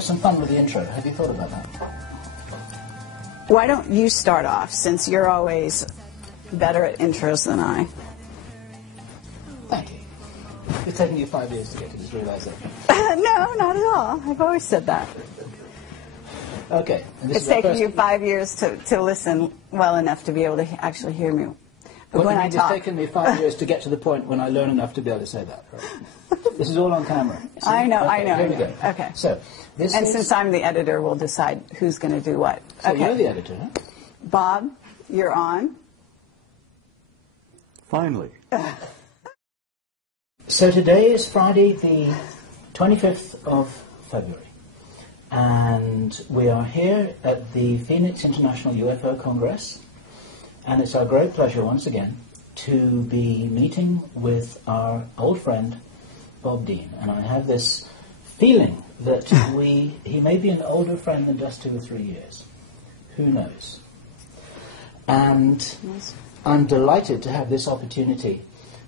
have some fun with the intro. Have you thought about that? Why don't you start off, since you're always better at intros than I? Thank you. It's taken you 5 years to get to this realization. No, not at all. I've always said that. Okay. And It's taken you 5 years to listen well enough to be able to actually hear me. But when I talk, it's taken me 5 years to get to the point when I learn enough to be able to say that. Right? This is all on camera. See? I know, okay, I know. Here we go. Okay. So, since I'm the editor, we'll decide who's going to do what. So okay. you're the editor, huh? Bob, you're on. Finally. So today is Friday, the 25th of February. And we are here at the Phoenix International UFO Congress. And it's our great pleasure once again to be meeting with our old friend, Bob Dean. And I have this feeling that he may be an older friend than just 2 or 3 years. Who knows? And I'm delighted to have this opportunity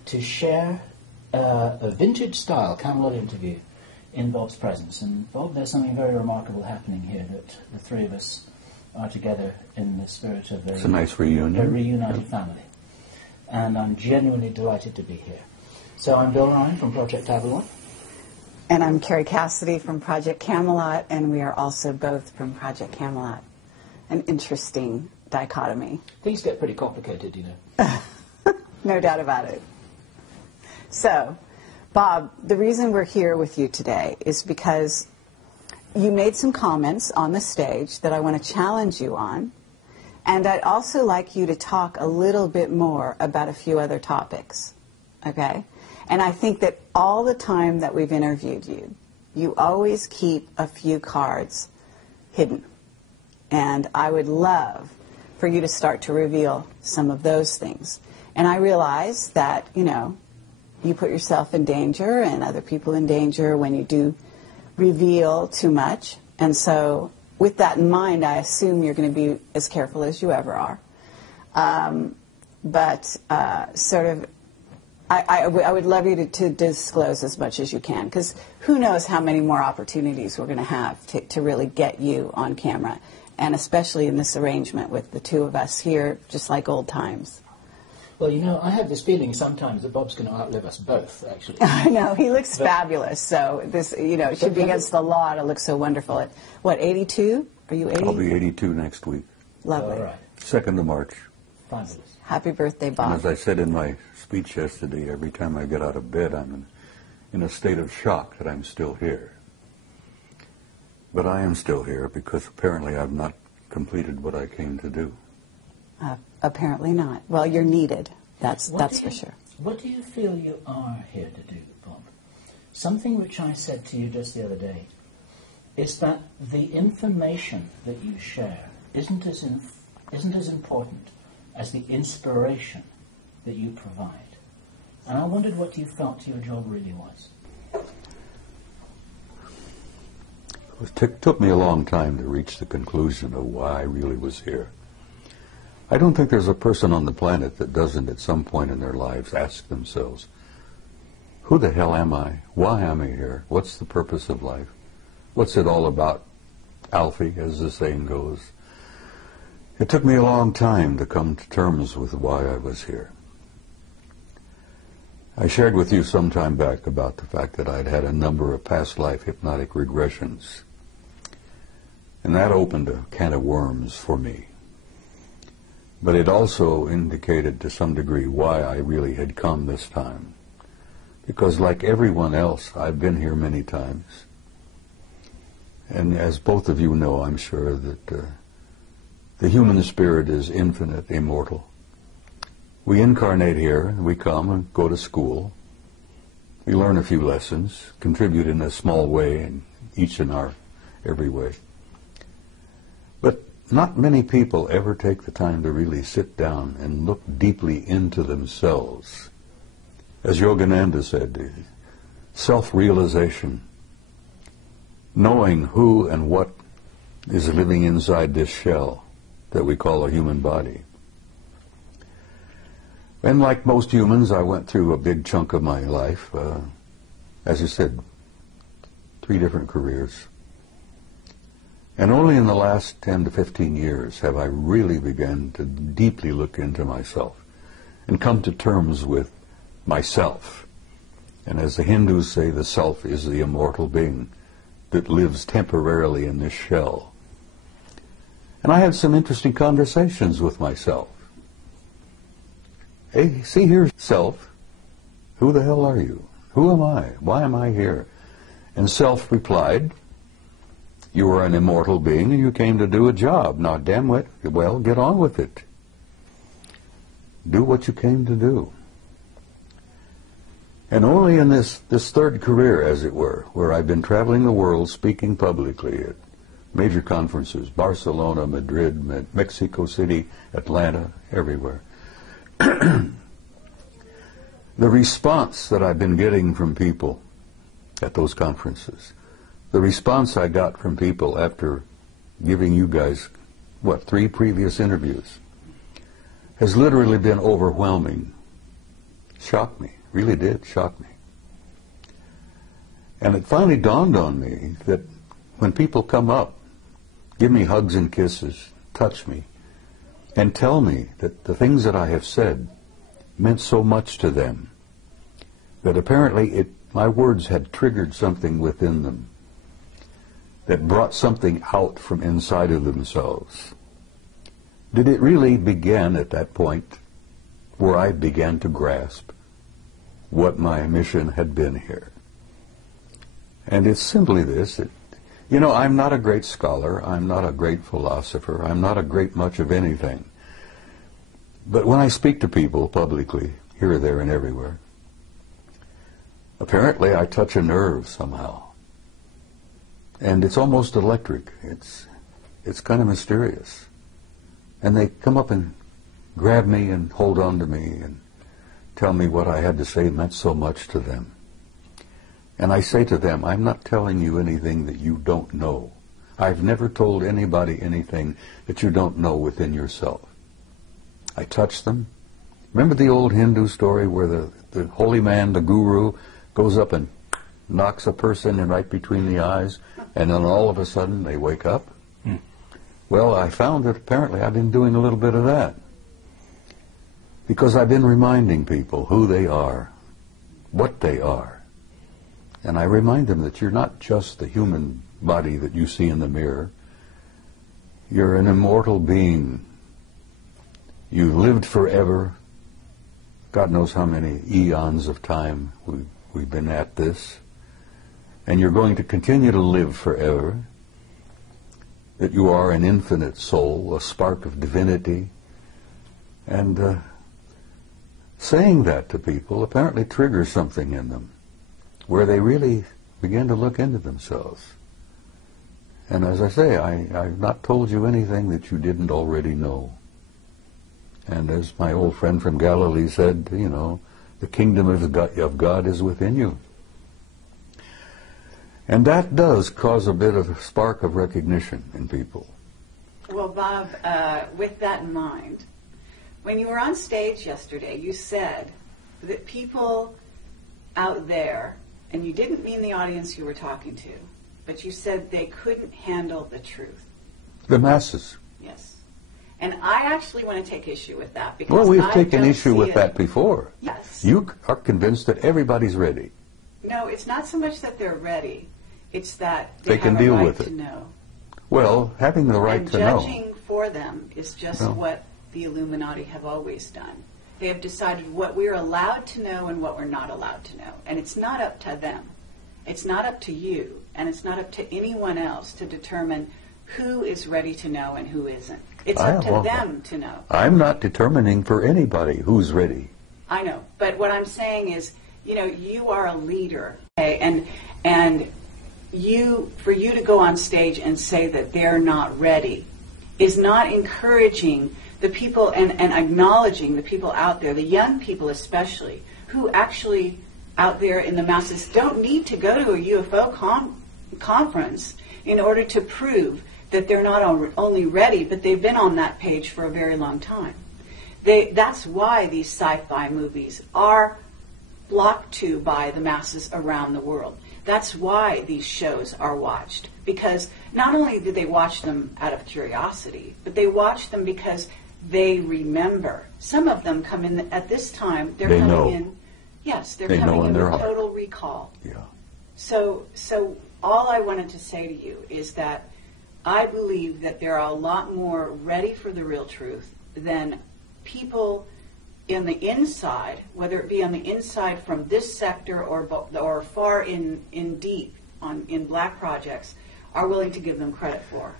to share a vintage-style Camelot interview in Bob's presence. And Bob, there's something very remarkable happening here, that the three of us are together in the spirit of It's a nice reunion. A reunited family. And I'm genuinely delighted to be here. So I'm Bill Ryan from Project Avalon. And I'm Carrie Cassidy from Project Camelot, and we are also both from Project Camelot. An interesting dichotomy. Things get pretty complicated, you know. No doubt about it. So, Bob, the reason we're here with you today is because you made some comments on the stage that I want to challenge you on, and I'd also like you to talk a little bit more about a few other topics, okay? And I think that all the time that we've interviewed you, you always keep a few cards hidden. And I would love for you to start to reveal some of those things. And I realize that, you know, you put yourself in danger and other people in danger when you do reveal too much. And so with that in mind, I assume you're going to be as careful as you ever are. I would love you to disclose as much as you can, because who knows how many more opportunities we're going to have to really get you on camera, and especially in this arrangement with the two of us here, just like old times. Well, you know, I have this feeling sometimes that Bob's going to outlive us both, actually. I know, he looks fabulous, so this, you know, it should be against the law to look so wonderful. At, what, 82? Are you 80? I'll be 82 next week. Lovely. All right. 2nd of March. Fabulous. Happy birthday, Bob. And as I said in my speech yesterday, every time I get out of bed, I'm in a state of shock that I'm still here. But I am still here because apparently I've not completed what I came to do. Apparently not. Well, you're needed. That's for sure. What do you feel you are here to do, Bob? Something which I said to you just the other day is that the information that you share isn't as important as the inspiration that you provide. And I wondered what you felt your job really was. It took me a long time to reach the conclusion of why I really was here. I don't think there's a person on the planet that doesn't at some point in their lives ask themselves, who the hell am I? Why am I here? What's the purpose of life? What's it all about, Alfie, as the saying goes? It took me a long time to come to terms with why I was here. I shared with you some time back about the fact that I'd had a number of past life hypnotic regressions. And that opened a can of worms for me. But it also indicated to some degree why I really had come this time. Because like everyone else, I've been here many times. And as both of you know, I'm sure that the human spirit is infinite, immortal. We incarnate here, we come and go to school. We learn a few lessons, contribute in a small way, and each in our every way. But not many people ever take the time to really sit down and look deeply into themselves. As Yogananda said, self-realization, knowing who and what is living inside this shell that we call a human body. And like most humans, I went through a big chunk of my life, as I said, 3 different careers. And only in the last 10 to 15 years have I really begun to deeply look into myself and come to terms with myself. And as the Hindus say, the self is the immortal being that lives temporarily in this shell. And I had some interesting conversations with myself. Hey, see here, self, who the hell are you? Who am I? Why am I here? And self replied, you are an immortal being and you came to do a job. Now, damn it, well, get on with it. Do what you came to do. And only in this third career, as it were, where I've been traveling the world speaking publicly at major conferences, Barcelona, Madrid, Mexico City, Atlanta, everywhere. The response that I've been getting from people at those conferences, the response I got from people after giving you guys, 3 previous interviews, has literally been overwhelming. Shocked me, really did shock me. And it finally dawned on me that when people come up, give me hugs and kisses, touch me, and tell me that the things that I have said meant so much to them, that apparently my words had triggered something within them, that brought something out from inside of themselves. Did it really begin at that point where I began to grasp what my mission had been here? And it's simply this. I'm not a great scholar. I'm not a great philosopher. I'm not a great much of anything. But when I speak to people publicly, here, there, and everywhere, apparently I touch a nerve somehow. And it's almost electric. It's kind of mysterious. And they come up and grab me and hold on to me and tell me what I had to say meant so much to them. And I say to them, I'm not telling you anything that you don't know. I've never told anybody anything that you don't know within yourself. I touch them. Remember the old Hindu story where the holy man, the guru, goes up and knocks a person in right between the eyes, and then all of a sudden they wake up? Well, I found that apparently I've been doing a little bit of that. Because I've been reminding people who they are, what they are. And I remind them that you're not just the human body that you see in the mirror. You're an immortal being. You lived forever. God knows how many eons of time we've been at this. And you're going to continue to live forever. That you are an infinite soul, a spark of divinity. And saying that to people apparently triggers something in them, where they really begin to look into themselves. And as I say, I've not told you anything that you didn't already know. And as my old friend from Galilee said, the kingdom of God is within you. And that does cause a bit of a spark of recognition in people. Well, Bob, with that in mind, when you were on stage yesterday, you said that people out there, and you didn't mean the audience you were talking to, but you said they couldn't handle the truth. The masses. Yes. And I actually want to take issue with that because well, we've taken issue with that before. Yes. You are convinced that everybody's ready. No, it's not so much that they're ready. It's that they can deal with it. To know. Well, having the right to know. And judging for them is just what the Illuminati have always done. They have decided what we're allowed to know and what we're not allowed to know. And it's not up to them. It's not up to you. And it's not up to anyone else to determine who is ready to know and who isn't. It's up to them to know. I'm not determining for anybody who's ready. I know. But what I'm saying is, you are a leader. Okay? And for you to go on stage and say that they're not ready is not encouraging the people and acknowledging the people out there, the young people especially, who actually out there in the masses don't need to go to a UFO conference in order to prove that they're not only ready, but they've been on that page for a very long time. That's why these sci-fi movies are flocked to by the masses around the world. That's why these shows are watched. Because not only do they watch them out of curiosity, but they watch them because they remember. Some of them come in at this time. They're coming in. Yes, they're coming in with total recall. Yeah. So all I wanted to say to you is that I believe that there are a lot more ready for the real truth than people in the inside, whether it be on the inside from this sector or far in deep in black projects, are willing to give them credit for.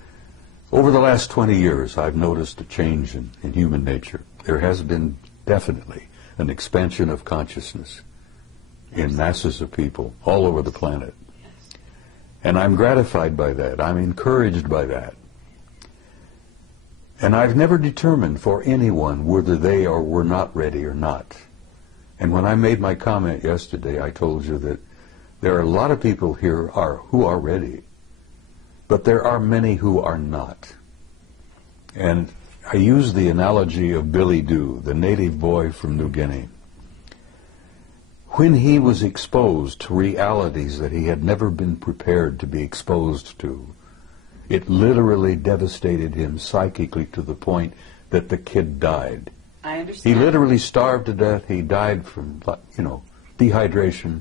Over the last 20 years, I've noticed a change in human nature. There has been definitely an expansion of consciousness in masses of people all over the planet. And I'm gratified by that. I'm encouraged by that. And I've never determined for anyone whether they were not ready or not. And when I made my comment yesterday, I told you that there are a lot of people here who are ready, but there are many who are not. And I use the analogy of Billy Dew, the native boy from New Guinea. When he was exposed to realities that he had never been prepared to be exposed to, it literally devastated him psychically to the point that the kid died. I understand. He literally starved to death. He died from, dehydration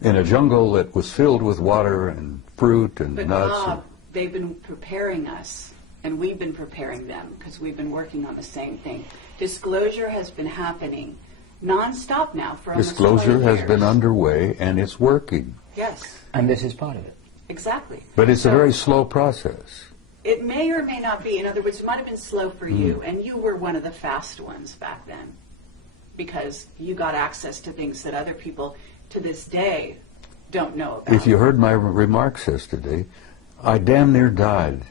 in a jungle that was filled with water and fruit and nuts. Bob, they've been preparing us, and we've been preparing them because we've been working on the same thing. Disclosure has been happening non-stop now for almost 20 years. Disclosure has been underway, and it's working. Yes. And this is part of it. Exactly. But it's a very slow process. It may or may not be. In other words, it might have been slow for you, and you were one of the fast ones back then because you got access to things that other people to this day don't know about. If you heard my remarks yesterday, I damn near died.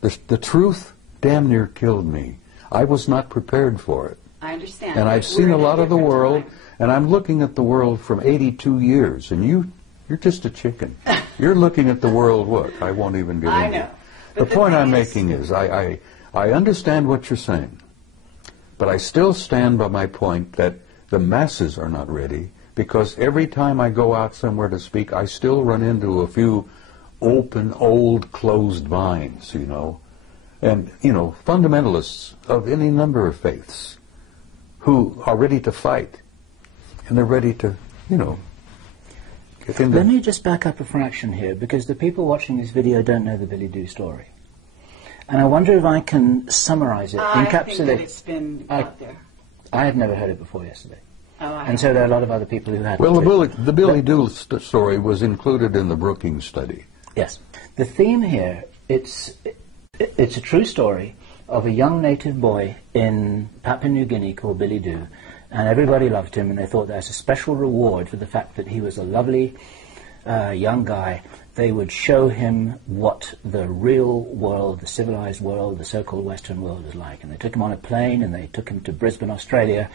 The truth damn near killed me. I was not prepared for it. I understand. And I've seen a lot of the world, and I'm looking at the world from 82 years, and you're just a chicken. You're looking at the world, what? I won't even get into it. I know. The point I'm making is I understand what you're saying, but I still stand by my point that the masses are not ready, because every time I go out somewhere to speak, I still run into a few open, old, closed minds, and, fundamentalists of any number of faiths who are ready to fight, and they're ready to, get into... Let me just back up a fraction here, because the people watching this video don't know the Billy Dew story. And I wonder if I can summarize it, encapsulate... I think that it's been out there. I had never heard it before yesterday. And so there are a lot of other people who had. Well, the Billy Dew story was included in the Brookings study. Yes. The theme here, it's a true story of a young native boy in Papua New Guinea called Billy Dew, and everybody loved him, and they thought there's a special reward for the fact that he was a lovely young guy. They would show him what the real world, the civilized world, the so-called Western world is like. And they took him on a plane, and they took him to Brisbane, Australia,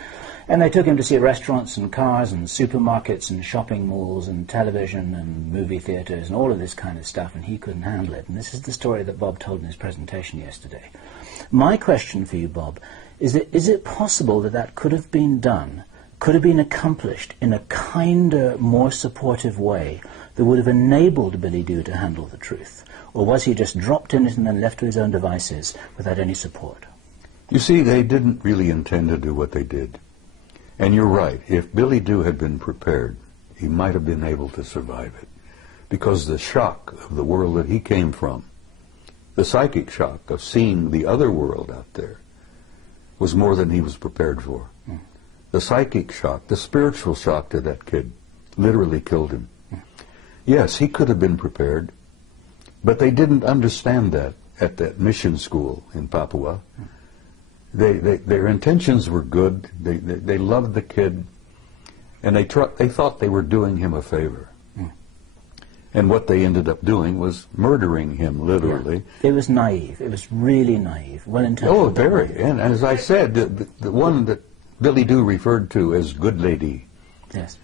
and they took him to see restaurants and cars and supermarkets and shopping malls and television and movie theaters and all of this kind of stuff, and he couldn't handle it. And this is the story that Bob told in his presentation yesterday. My question for you, Bob, is it possible that that could have been done, could have been accomplished in a kinder, more supportive way that would have enabled Billy Dew to handle the truth? Or was he just dropped in it and then left to his own devices without any support? You see, they didn't really intend to do what they did. And you're right, if Billy Dew had been prepared, he might have been able to survive it. Because the shock of the world that he came from, the psychic shock of seeing the other world out there, was more than he was prepared for. The psychic shock, the spiritual shock to that kid, literally killed him. Yes, he could have been prepared, but they didn't understand that at that mission school in Papua. Their intentions were good. They loved the kid, and they thought they were doing him a favor. And what they ended up doing was murdering him, literally. Yeah. It was naive. It was really naive. Well-intentioned. Oh, very. And as I said, the one that Billy Dew referred to as Good Lady, yes,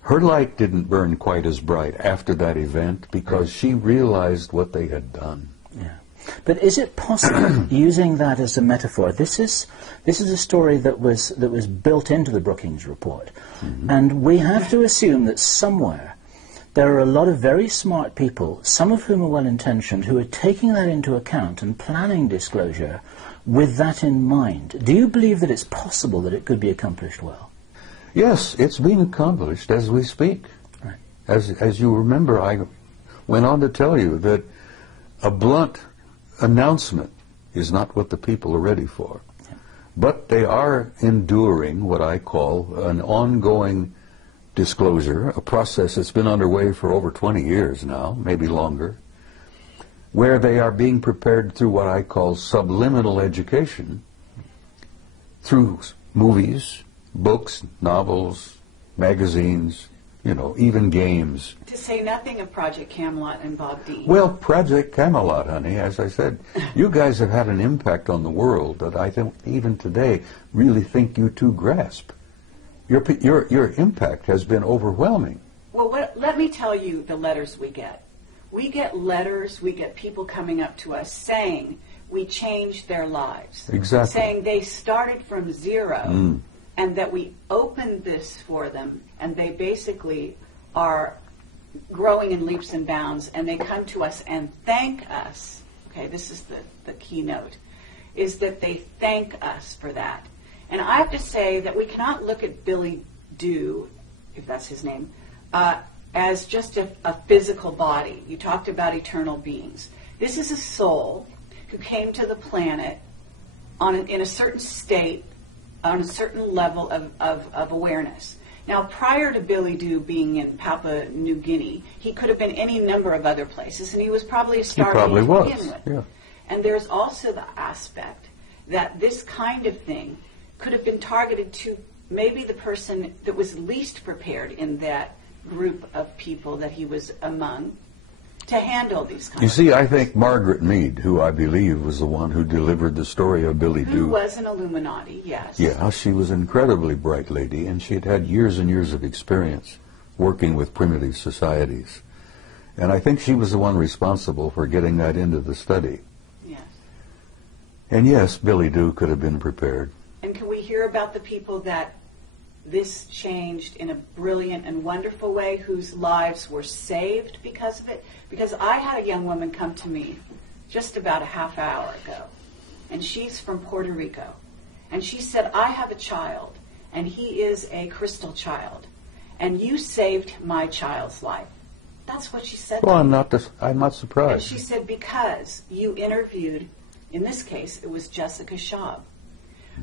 her light didn't burn quite as bright after that event because she realized what they had done. Yeah. But is it possible, using that as a metaphor, this is a story that was built into the Brookings report, and we have to assume that somewhere there are a lot of very smart people, some of whom are well-intentioned, who are taking that into account and planning disclosure with that in mind. Do you believe that it's possible that it could be accomplished well? Yes, it's being accomplished as we speak. Right. As you remember, I went on to tell you that a blunt announcement is not what the people are ready for. Yeah. But they are enduring what I call an ongoing disclosure, a process that's been underway for over 20 years now, maybe longer, where they are being prepared through what I call subliminal education, through movies, books, novels, magazines, you know, even games. To say nothing of Project Camelot and Bob Dean. Well, Project Camelot, honey, as I said, you guys have had an impact on the world that I don't even today really think you two grasp. Your impact has been overwhelming. Well, let me tell you the letters we get. We get letters, we get people coming up to us saying we changed their lives. Exactly. Saying they started from zero and that we opened this for them and they basically are growing in leaps and bounds and they come to us and thank us. Okay, this is the keynote, is that they thank us for that. And I have to say that we cannot look at Billy Dew, if that's his name, as just a physical body. You talked about eternal beings. This is a soul who came to the planet in a certain state, on a certain level of awareness. Now, prior to Billy Dew being in Papua New Guinea, he could have been any number of other places, and he was probably a star to begin with. Yeah. And there's also the aspect that this kind of thing could have been targeted to maybe the person that was least prepared in that group of people that he was among to handle these kinds You of see, things. I think Margaret Mead, who I believe was the one who delivered the story of Billy Dew. Who was an Illuminati, yes. Yeah, she was an incredibly bright lady, and she had had years and years of experience working with primitive societies. And I think she was the one responsible for getting that into the study. Yes. And yes, Billy Dew could have been prepared. And can we hear about the people that this changed in a brilliant and wonderful way, whose lives were saved because of it? Because I had a young woman come to me just about a half hour ago, and she's from Puerto Rico. And she said, I have a child, and he is a crystal child, and you saved my child's life. That's what she said Well, to me. I'm not And surprised. she said, because you interviewed, in this case, it was Jessica Schaub.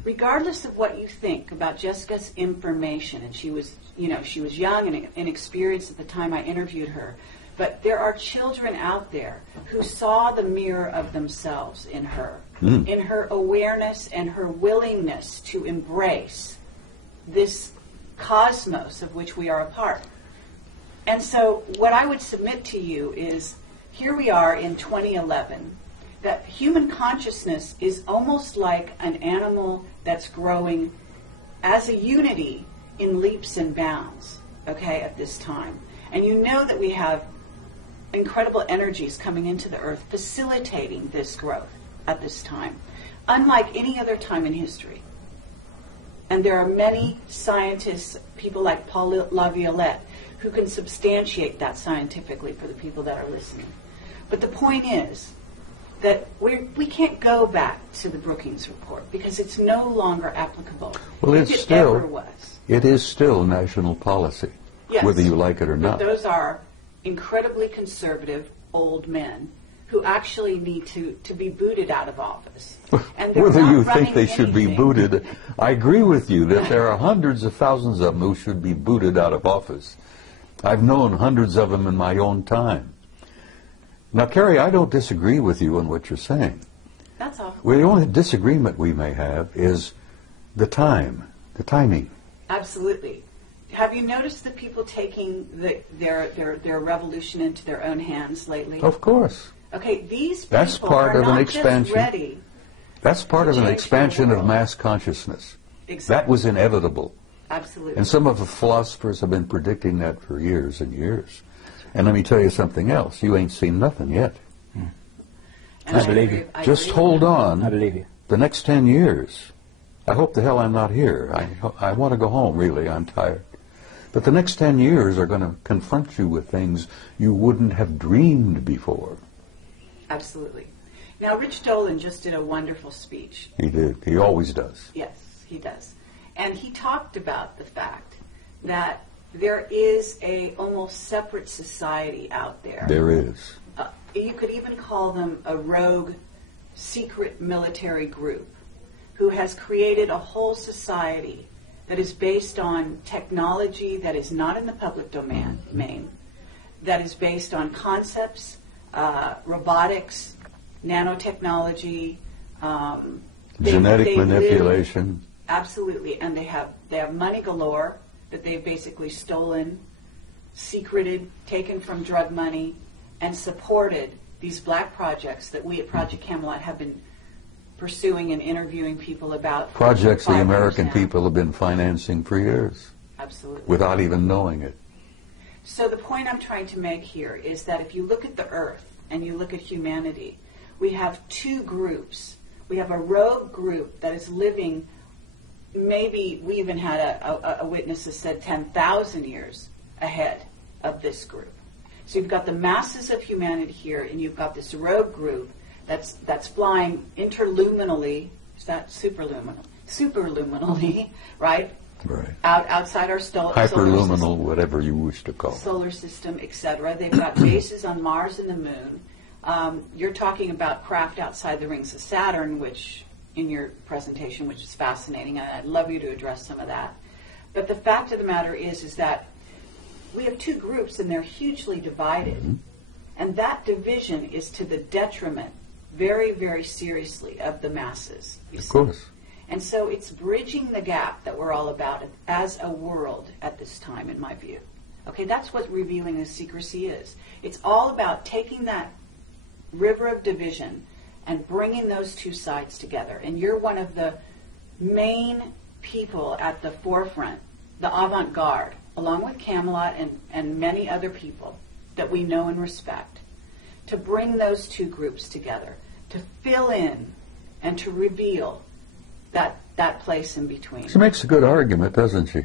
Regardless of what you think about Jessica's information, and she was young and inexperienced at the time I interviewed her, but there are children out there who saw the mirror of themselves in her, in her awareness and her willingness to embrace this cosmos of which we are a part. And so what I would submit to you is, here we are in 2011, that human consciousness is almost like an animal that's growing as a unity in leaps and bounds, okay, at this time. And you know that we have incredible energies coming into the earth facilitating this growth at this time, unlike any other time in history. And there are many scientists, people like Paul LaViolette, who can substantiate that scientifically for the people that are listening. But the point is that we can't go back to the Brookings report because it's no longer applicable. Well, if it ever was. It is still national policy, Yes. whether you like it or But not. those are incredibly conservative old men who actually need to be booted out of office. And they're Whether not you think running they should be anything. booted, I agree with you that there are hundreds of thousands of them who should be booted out of office. I've known hundreds of them in my own time. Now, Carrie, I don't disagree with you on what you're saying. That's all. Well, the only disagreement we may have is the timing. Absolutely. Have you noticed the people taking their revolution into their own hands lately? Of course. Okay, these people That's part are of an not expansion. just ready. That's part of an Change the expansion of world. mass consciousness. Exactly. That was inevitable. Absolutely. And some of the philosophers have been predicting that for years and years. And let me tell you something else. You ain't seen nothing yet. And I believe you. Just agree. hold on. I believe you. The next 10 years. I hope the hell I'm not here. I want to go home, really. I'm tired. But the next 10 years are going to confront you with things you wouldn't have dreamed before. Absolutely. Now, Rich Dolan just did a wonderful speech. He did. He always does. Yes, he does. And he talked about the fact that there is a almost separate society out there. There is. You could even call them a rogue, secret military group who has created a whole society that is based on technology that is not in the public domain, that is based on concepts, robotics, nanotechnology, genetic manipulation. Absolutely, and they have money galore that they've basically stolen, secreted, taken from drug money, and supported these black projects that we at Project Camelot have been pursuing and interviewing people about. Projects the American people have been financing for years. Absolutely. Without even knowing it. So the point I'm trying to make here is that if you look at the Earth and you look at humanity, we have two groups. We have a rogue group that is living, maybe we even had a witness that said 10,000 years ahead of this group. So you've got the masses of humanity here, and you've got this rogue group that's flying interluminally. Is that superluminal? Superluminally, right? Right. Outside our hyperluminal, whatever you wish to call it. Solar system, etc. They've got bases on Mars and the Moon. You're talking about craft outside the rings of Saturn, which in your presentation, which is fascinating, and I'd love you to address some of that. But the fact of the matter is that we have two groups, and they're hugely divided. Mm-hmm. And that division is to the detriment, very, very seriously, of the masses. Of course. And so it's bridging the gap that we're all about as a world at this time, in my view. Okay, that's what revealing the secrecy is. It's all about taking that river of division and bringing those two sides together. And you're one of the main people at the forefront, the avant-garde, along with Camelot and many other people that we know and respect, to bring those two groups together, to fill in and to reveal that place in between. She makes a good argument, doesn't she?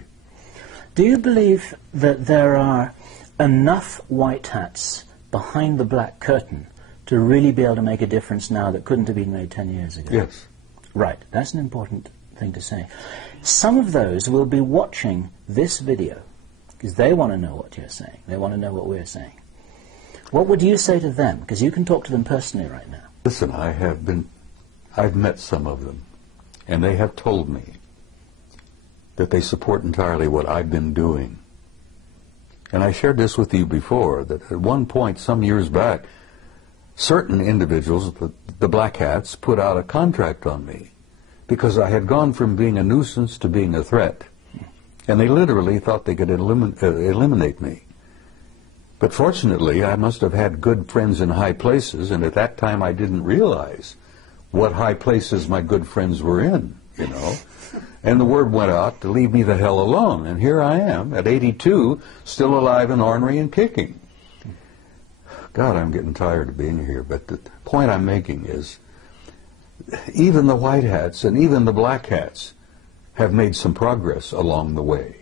Do you believe that there are enough white hats behind the black curtain to really be able to make a difference now that couldn't have been made 10 years ago? Yes. Right. That's an important thing to say. Some of those will be watching this video because they want to know what you're saying. They want to know what we're saying. What would you say to them? Because you can talk to them personally right now. Listen, I've met some of them, and they have told me that they support entirely what I've been doing. And I shared this with you before, that at one point, some years back, certain individuals, the black hats, put out a contract on me because I had gone from being a nuisance to being a threat. And they literally thought they could eliminate me. But fortunately, I must have had good friends in high places, and at that time I didn't realize what high places my good friends were in, you know. And the word went out to leave me the hell alone. And here I am, at 82, still alive and ornery and kicking. God, I'm getting tired of being here. But the point I'm making is, even the white hats and even the black hats have made some progress along the way.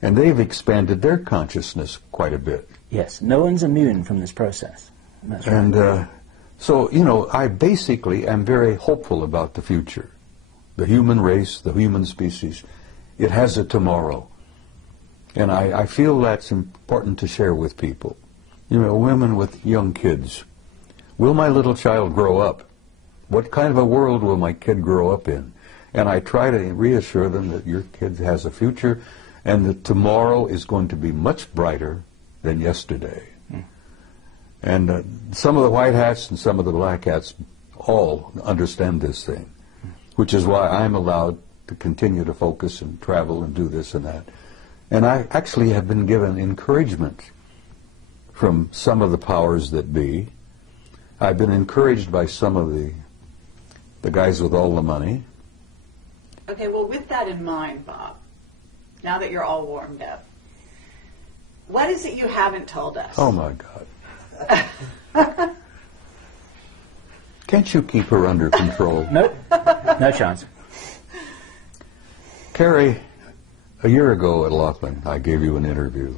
And they've expanded their consciousness quite a bit. Yes, no one's immune from this process. That's right. And so, you know, I basically am very hopeful about the future. The human race, the human species, it has a tomorrow. And I feel that's important to share with people. You know, women with young kids. Will my little child grow up? What kind of a world will my kid grow up in? And I try to reassure them that your kid has a future and that tomorrow is going to be much brighter than yesterday. And some of the white hats and some of the black hats all understand this thing, which is why I'm allowed to continue to focus and travel and do this and that. And I actually have been given encouragement from some of the powers that be. I've been encouraged by some of the guys with all the money. Okay, well, with that in mind, Bob, now that you're all warmed up, what is it you haven't told us? Oh, my God. Can't you keep her under control? Nope. No chance. Carrie, A year ago at Laughlin, I gave you an interview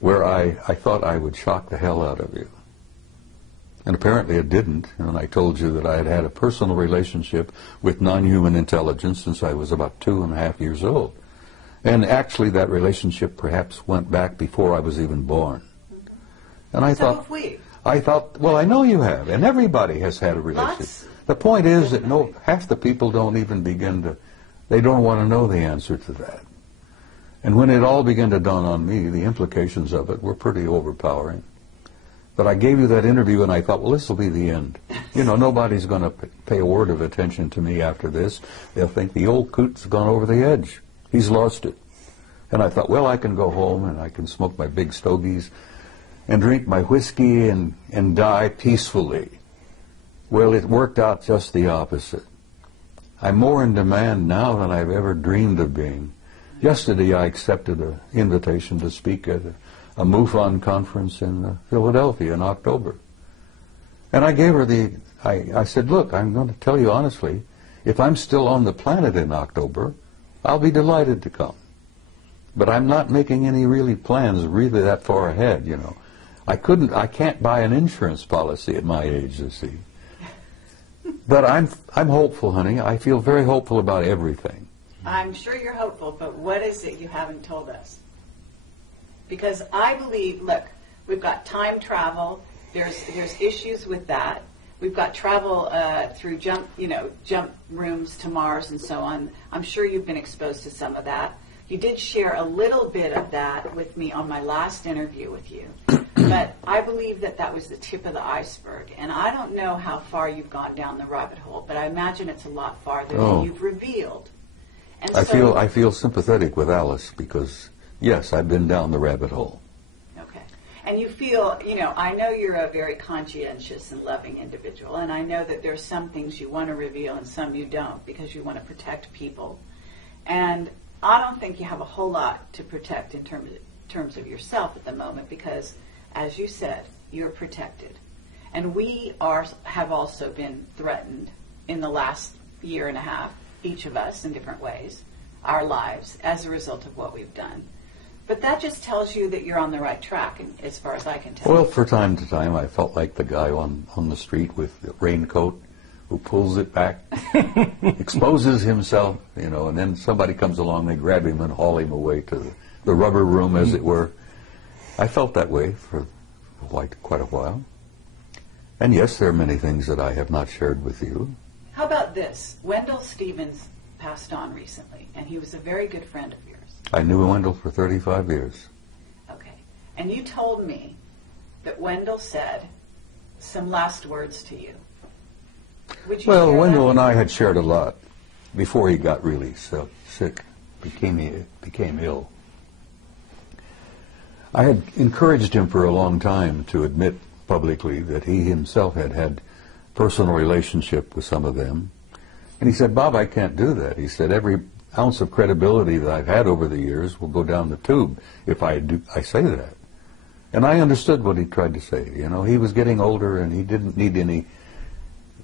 where I thought I would shock the hell out of you. And apparently it didn't. And I told you that I had had a personal relationship with non-human intelligence since I was about 2.5 years old. And actually that relationship perhaps went back before I was even born. And I thought, well, I know you have, and everybody has had a relationship. The point is that half the people don't even begin to, they don't want to know the answer to that. And when it all began to dawn on me, the implications of it were pretty overpowering. But I gave you that interview and I thought, well, this will be the end. You know, nobody's going to pay a word of attention to me after this. They'll think the old coot's gone over the edge. He's lost it. And I thought, well, I can go home and I can smoke my big stogies and drink my whiskey and die peacefully. Well, it worked out just the opposite. I'm more in demand now than I've ever dreamed of being. Yesterday I accepted an invitation to speak at a MUFON conference in Philadelphia in October. And I gave her I said, look, I'm going to tell you honestly, if I'm still on the planet in October, I'll be delighted to come. But I'm not making any plans really that far ahead, you know. I can't buy an insurance policy at my age, you see. But I'm hopeful, honey. I feel very hopeful about everything. I'm sure you're hopeful, but what is it you haven't told us? Because I believe, look, we've got time travel. There's issues with that. We've got travel through jump rooms to Mars and so on. I'm sure you've been exposed to some of that. You did share a little bit of that with me on my last interview with you. But I believe that was the tip of the iceberg. And I don't know how far you've gone down the rabbit hole, but I imagine it's a lot farther than you've revealed. And I feel sympathetic with Alice because, yes, I've been down the rabbit hole. Okay. And you feel, I know you're a very conscientious and loving individual, and I know that there's some things you want to reveal and some you don't because you want to protect people. And I don't think you have a whole lot to protect in terms of yourself at the moment because, as you said, you're protected. And we have also been threatened in the last year and a half, each of us in different ways, our lives, as a result of what we've done. But that just tells you that you're on the right track, as far as I can tell. Well, for time to time, I felt like the guy on the street with the raincoat who pulls it back, exposes himself, and then somebody comes along, they grab him and haul him away to the rubber room, as it were. I felt that way for quite a while. And yes, there are many things that I have not shared with you. How about this? Wendell Stevens passed on recently, and he was a very good friend of yours. I knew Wendell for 35 years. Okay. And you told me that Wendell said some last words to you. Well, Wendell and I had shared a lot before he got really sick, became ill. I had encouraged him for a long time to admit publicly that he himself had had personal relationship with some of them. And he said, Bob, I can't do that. He said, every ounce of credibility that I've had over the years will go down the tube if I say that. And I understood what he tried to say. He was getting older and he didn't need any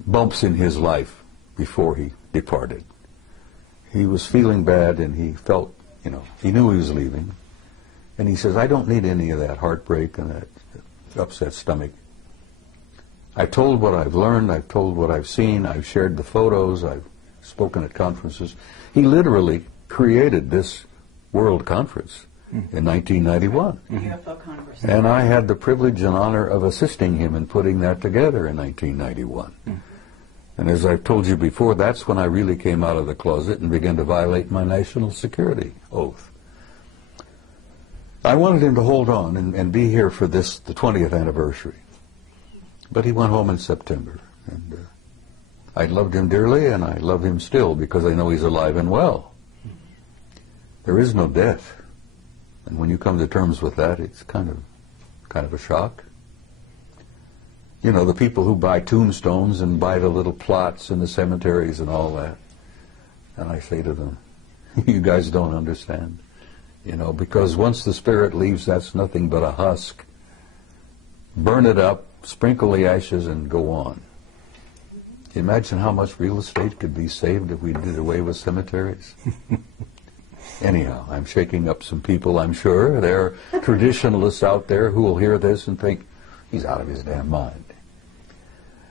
bumps in his life before he departed. He was feeling bad and he felt, he knew he was leaving. And he says, I don't need any of that heartbreak and that upset stomach. I've told what I've learned, I've told what I've seen, I've shared the photos, I've spoken at conferences. He literally created this World Conference in 1991. UFO Congress. And I had the privilege and honor of assisting him in putting that together in 1991. And as I've told you before, that's when I really came out of the closet and began to violate my national security oath. I wanted him to hold on and be here for the 20th anniversary. But he went home in September. And I loved him dearly, and I love him still because I know he's alive and well. There is no death. And when you come to terms with that, it's kind of a shock. The people who buy tombstones and buy the little plots in the cemeteries and all that. And I say to them, you guys don't understand. Because once the spirit leaves, that's nothing but a husk. Burn it up, sprinkle the ashes, and go on. Imagine how much real estate could be saved if we did away with cemeteries. Anyhow, I'm shaking up some people, I'm sure. There are traditionalists out there who will hear this and think, he's out of his damn mind.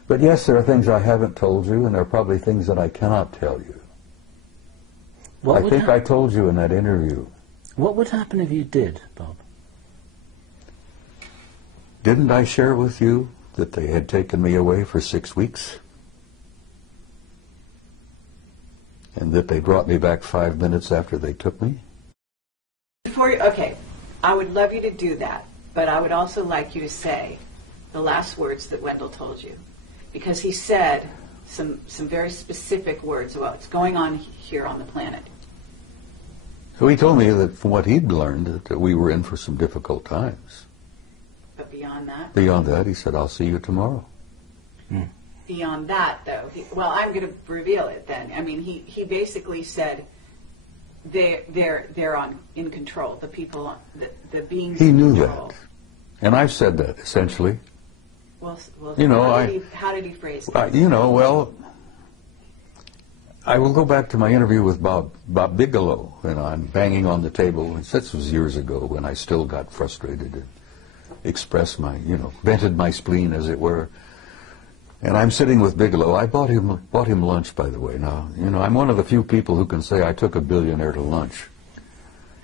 But yes, there are things I haven't told you, and there are probably things that I cannot tell you. I think I told you in that interview. What would happen if you did, Bob? Didn't I share with you that they had taken me away for 6 weeks? And that they brought me back 5 minutes after they took me? Okay, I would love you to do that, but I would also like you to say the last words that Wendell told you. Because he said some very specific words about what's going on here on the planet. So he told me that from what he'd learned, that we were in for some difficult times. But beyond that? Beyond that, he said, I'll see you tomorrow. Beyond that, though, well, I'm going to reveal it then. I mean, he basically said they're in control. The people, the beings. He knew in control. that, and I've said that essentially. Well, you know, how did he phrase it? You know, well, I will go back to my interview with Bob Bigelow, and I'm banging on the table. This was years ago when I still got frustrated and expressed my, vented my spleen, as it were. And I'm sitting with Bigelow. I bought him lunch, by the way. Now, I'm one of the few people who can say I took a billionaire to lunch.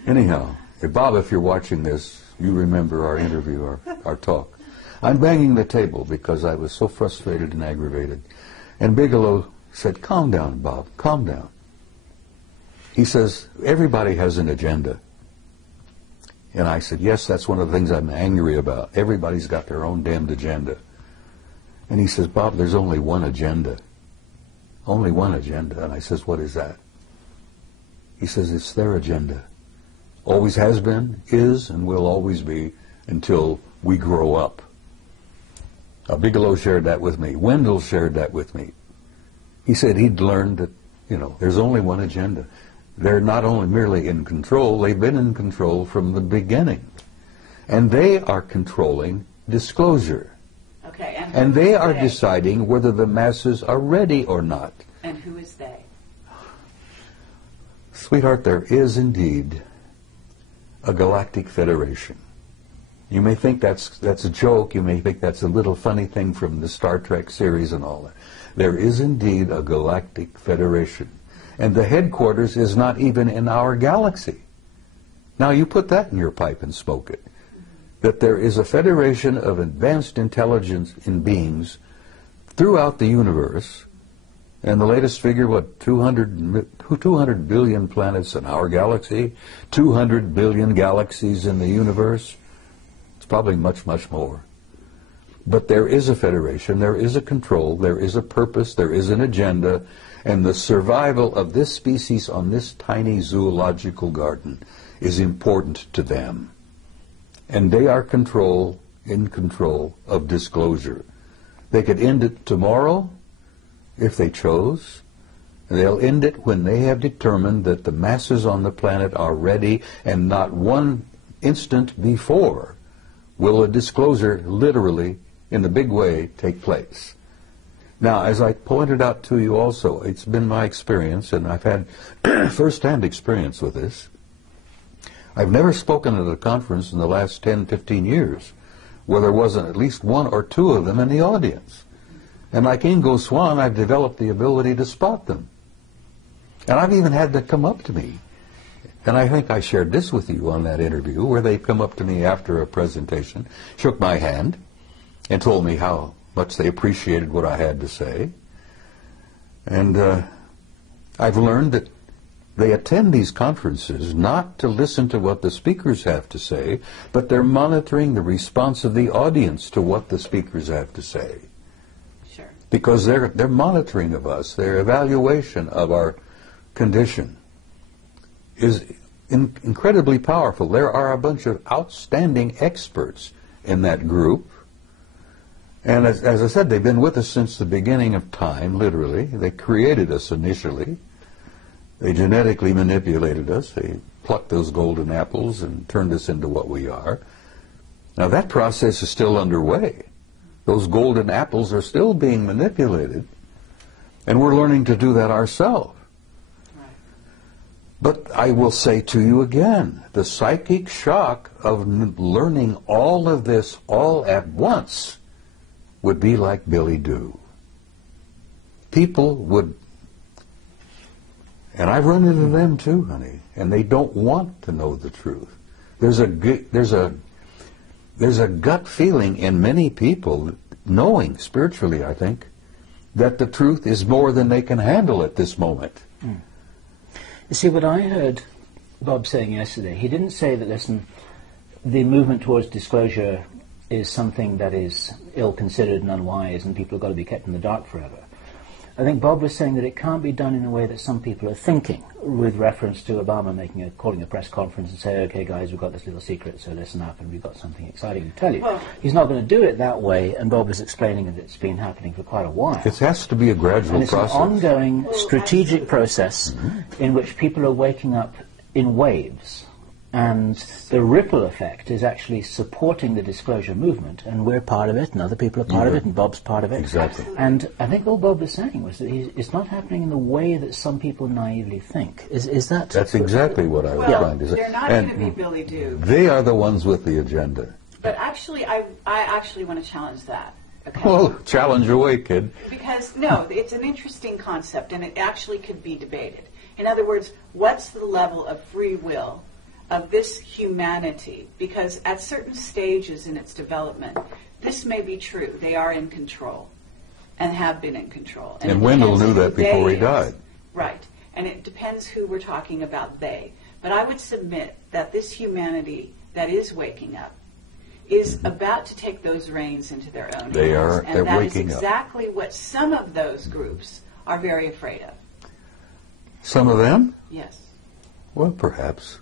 Anyhow, Bob, if you're watching this, you remember our interview, our talk. I'm banging the table because I was so frustrated and aggravated. And Bigelow said, calm down, Bob, calm down. He says, everybody has an agenda. And I said, yes, that's one of the things I'm angry about. Everybody's got their own damned agenda. And he says, Bob, there's only one agenda. Only one agenda. And I says, what is that? He says, it's their agenda. Always has been, is, and will always be until we grow up. Bigelow shared that with me. Wendell shared that with me. He said he'd learned that, there's only one agenda. They're not only merely in control, they've been in control from the beginning. And they are controlling disclosure. Okay, and they are deciding whether the masses are ready or not. And who is they? Sweetheart, there is indeed a galactic federation. You may think that's a joke. You may think that's a little funny thing from the Star Trek series and all that. There is indeed a galactic federation. And the headquarters is not even in our galaxy. Now you put that in your pipe and smoke it. That there is a federation of advanced intelligence in beings throughout the universe. And the latest figure, 200 billion planets in our galaxy, 200 billion galaxies in the universe. Probably much, much more. But there is a federation, there is a control, there is a purpose, there is an agenda, and the survival of this species on this tiny zoological garden is important to them. And they are in control of disclosure. They could end it tomorrow if they chose. They'll end it when they have determined that the masses on the planet are ready, and not one instant before will a disclosure literally, in a big way, take place. Now, as I pointed out to you also, it's been my experience, and I've had first-hand experience with this. I've never spoken at a conference in the last 10, 15 years where there wasn't at least one or two of them in the audience. And like Ingo Swann, I've developed the ability to spot them. And I've even had them come up to me. And I think I shared this with you on that interview, where they come up to me after a presentation, shook my hand, and told me how much they appreciated what I had to say. And I've learned that they attend these conferences not to listen to what the speakers have to say, but they're monitoring the response of the audience to what the speakers have to say. Sure. Because they're monitoring of us, their evaluation of our condition is incredibly powerful. There are a bunch of outstanding experts in that group. And as I said, they've been with us since the beginning of time, literally. They created us initially. They genetically manipulated us. They plucked those golden apples and turned us into what we are. Now that process is still underway. Those golden apples are still being manipulated. And we're learning to do that ourselves. But I will say to you again, the psychic shock of learning all of this all at once would be like Billy Do. People would, and I've run into them too, honey, and they don't want to know the truth. There's a gut feeling in many people, knowing spiritually, I think, that the truth is more than they can handle at this moment. Mm. You see, what I heard Bob saying yesterday, he didn't say that, listen, the movement towards disclosure is something that is ill-considered and unwise and people have got to be kept in the dark forever. I think Bob was saying that it can't be done in the way that some people are thinking, with reference to Obama calling a press conference and say, okay guys, we've got this little secret, so listen up and we've got something exciting to tell you. Well, he's not going to do it that way, and Bob was explaining that it's been happening for quite a while. It has to be a gradual process. It's an ongoing strategic process in which people are waking up in waves. And the ripple effect is actually supporting the disclosure movement, and we're part of it, and other people are part of it, and Bob's part of it. Exactly. And I think all Bob was saying was that it's not happening in the way that some people naively think. Is that? That's exactly what I was trying to say. They're not going to be Billy Do. They are the ones with the agenda. But actually, I actually want to challenge that. Okay? Well, challenge away, kid. Because, no, it's an interesting concept, and it actually could be debated. In other words, what's the level of free will of this humanity? Because at certain stages in its development, this may be true. They are in control and have been in control. And Wendell knew that before he died. Right. And it depends who we're talking about, they. But I would submit that this humanity that is waking up is about to take those reins into their own hands. They're waking up. And that is exactly what some of those groups are very afraid of. Some of them? Yes. Well, perhaps.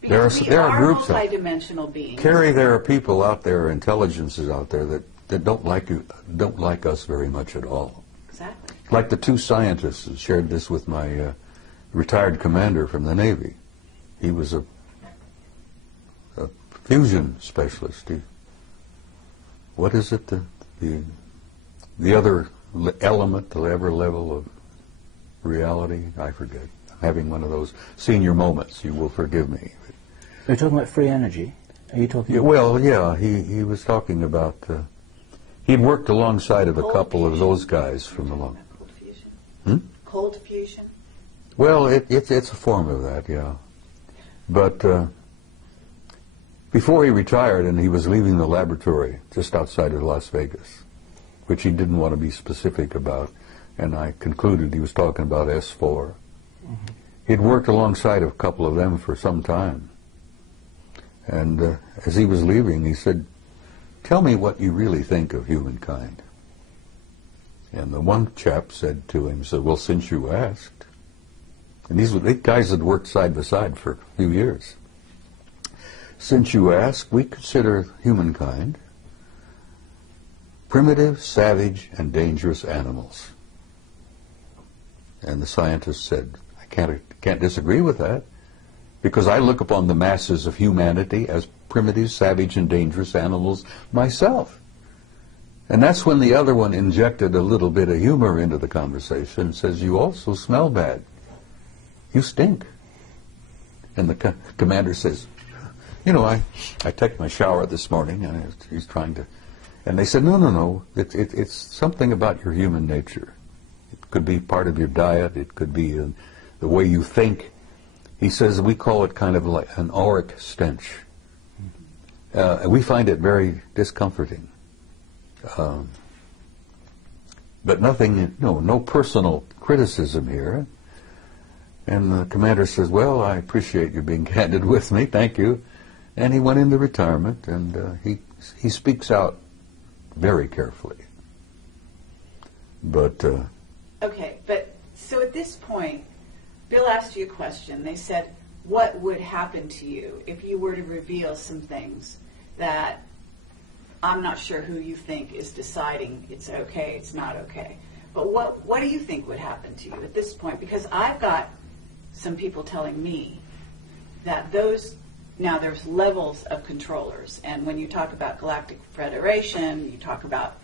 Because there are groups multidimensional beings. Carrie, there are people out there, intelligences out there that don't like us very much at all. Exactly. Like the two scientists who shared this with my retired commander from the Navy. He was a fusion specialist. What is it? The other element, the other level of reality? I forget. I'm having one of those senior moments. You will forgive me. Are you talking about free energy? Are you talking? Yeah, well, yeah. He was talking about. He'd worked alongside of a couple of those guys from the long. Cold fusion. Cold fusion. Well, it's a form of that, yeah. But before he retired, and he was leaving the laboratory just outside of Las Vegas, which he didn't want to be specific about, and I concluded he was talking about S4. He'd worked alongside of a couple of them for some time. And as he was leaving, he said, "Tell me what you really think of humankind." And the one chap said to him, "Well, since you asked." And these guys had worked side by side for a few years. "Since you ask, we consider humankind primitive, savage, and dangerous animals." And the scientist said, "I can't disagree with that, because I look upon the masses of humanity as primitive, savage, and dangerous animals myself." And that's when the other one injected a little bit of humor into the conversation and says, "You also smell bad. You stink." And the commander says, I took my shower this morning, and he's trying to, and they said, no, it's something about your human nature. It could be part of your diet, it could be the way you think. He says we call it kind of like an auric stench. We find it very discomforting. But nothing, no personal criticism here. And the commander says, "Well, I appreciate you being candid with me, thank you." And he went into retirement, and he speaks out very carefully. But okay, but so at this point, Bill asked you a question. They said, "What would happen to you if you were to reveal some things that I'm not sure who you think is deciding it's okay, it's not okay. But what do you think would happen to you at this point? Because I've got some people telling me that now there's levels of controllers. And when you talk about Galactic Federation, you talk about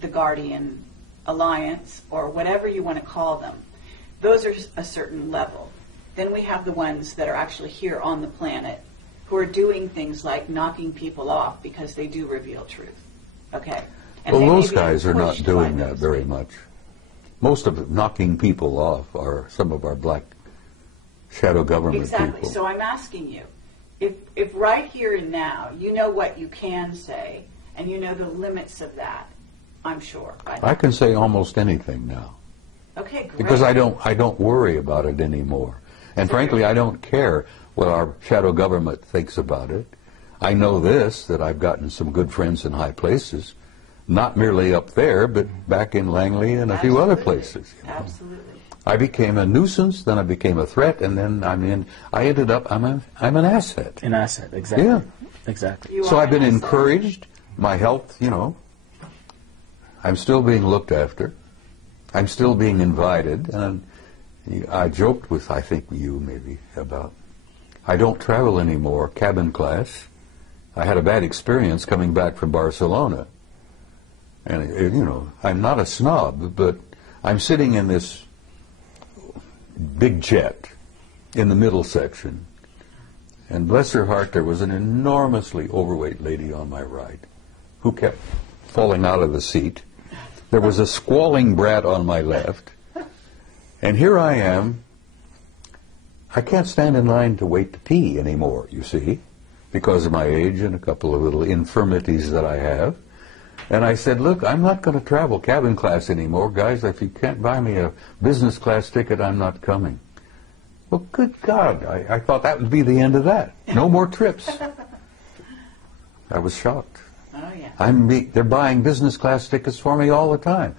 the Guardian Alliance, or whatever you want to call them, those are a certain level. then we have the ones that are actually here on the planet who are doing things like knocking people off because they do reveal truth. Okay? And well, they may those be guys are not pushed doing by that those very people. much. Most of it, knocking people off are some of our black shadow government Exactly. people. So I'm asking you, if right here and now you know what you can say and you know the limits of that, I'm sure. I can say almost anything now. Okay, great. Because I don't worry about it anymore. And frankly, I don't care what our shadow government thinks about it. I know this, that I've gotten some good friends in high places, not merely up there, but back in Langley and a few other places. You know. Absolutely. I became a nuisance, then I became a threat, and then I ended up, I'm an asset. An asset, exactly. Yeah. Exactly. You So are I've been an asset. encouraged, my health, you know, I'm still being looked after. I'm still being invited, and I joked with, I think you maybe, about, I don't travel anymore, cabin class. I had a bad experience coming back from Barcelona. And, you know, I'm not a snob, but I'm sitting in this big jet in the middle section. And bless her heart, there was an enormously overweight lady on my right who kept falling out of the seat. There was a squalling brat on my left. And here I am. I can't stand in line to wait to pee anymore, you see, because of my age and a couple of little infirmities that I have. And I said, look, I'm not going to travel cabin class anymore. Guys, if you can't buy me a business class ticket, I'm not coming. Well, good God, I thought that would be the end of that. No more trips. I was shocked. Oh, yeah. They're buying business class tickets for me all the time.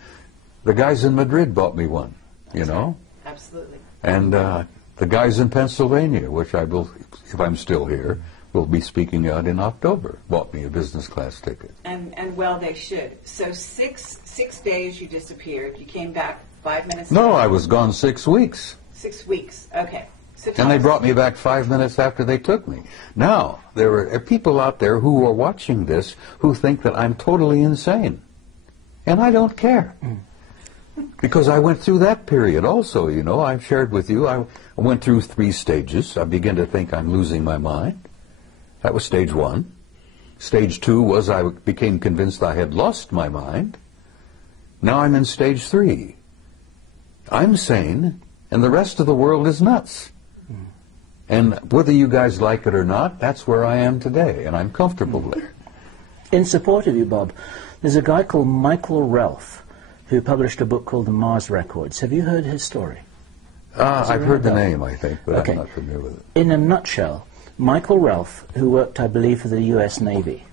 The guys in Madrid bought me one, you know. Right. Absolutely. And the guys in Pennsylvania, which I will, if I'm still here, will be speaking out in October, bought me a business class ticket. And well, they should. So six days you disappeared. You came back 5 minutes. No, later. I was gone 6 weeks. 6 weeks. Okay. And they brought me back 5 minutes after they took me. Now, there are people out there who are watching this who think that I'm totally insane. And I don't care. Because I went through that period also, you know. I've shared with you. I went through 3 stages. I began to think I'm losing my mind. That was stage 1. Stage 2 was I became convinced I had lost my mind. Now I'm in stage 3. I'm sane, and the rest of the world is nuts. And whether you guys like it or not, that's where I am today, and I'm comfortable there. In support of you, Bob, there's a guy called Michael Ralph who published a book called The Mars Records. Have you heard his story? I've heard the about name, I think, but Okay. I'm not familiar with it. In a nutshell, Michael Ralph, who worked, I believe, for the US Navy,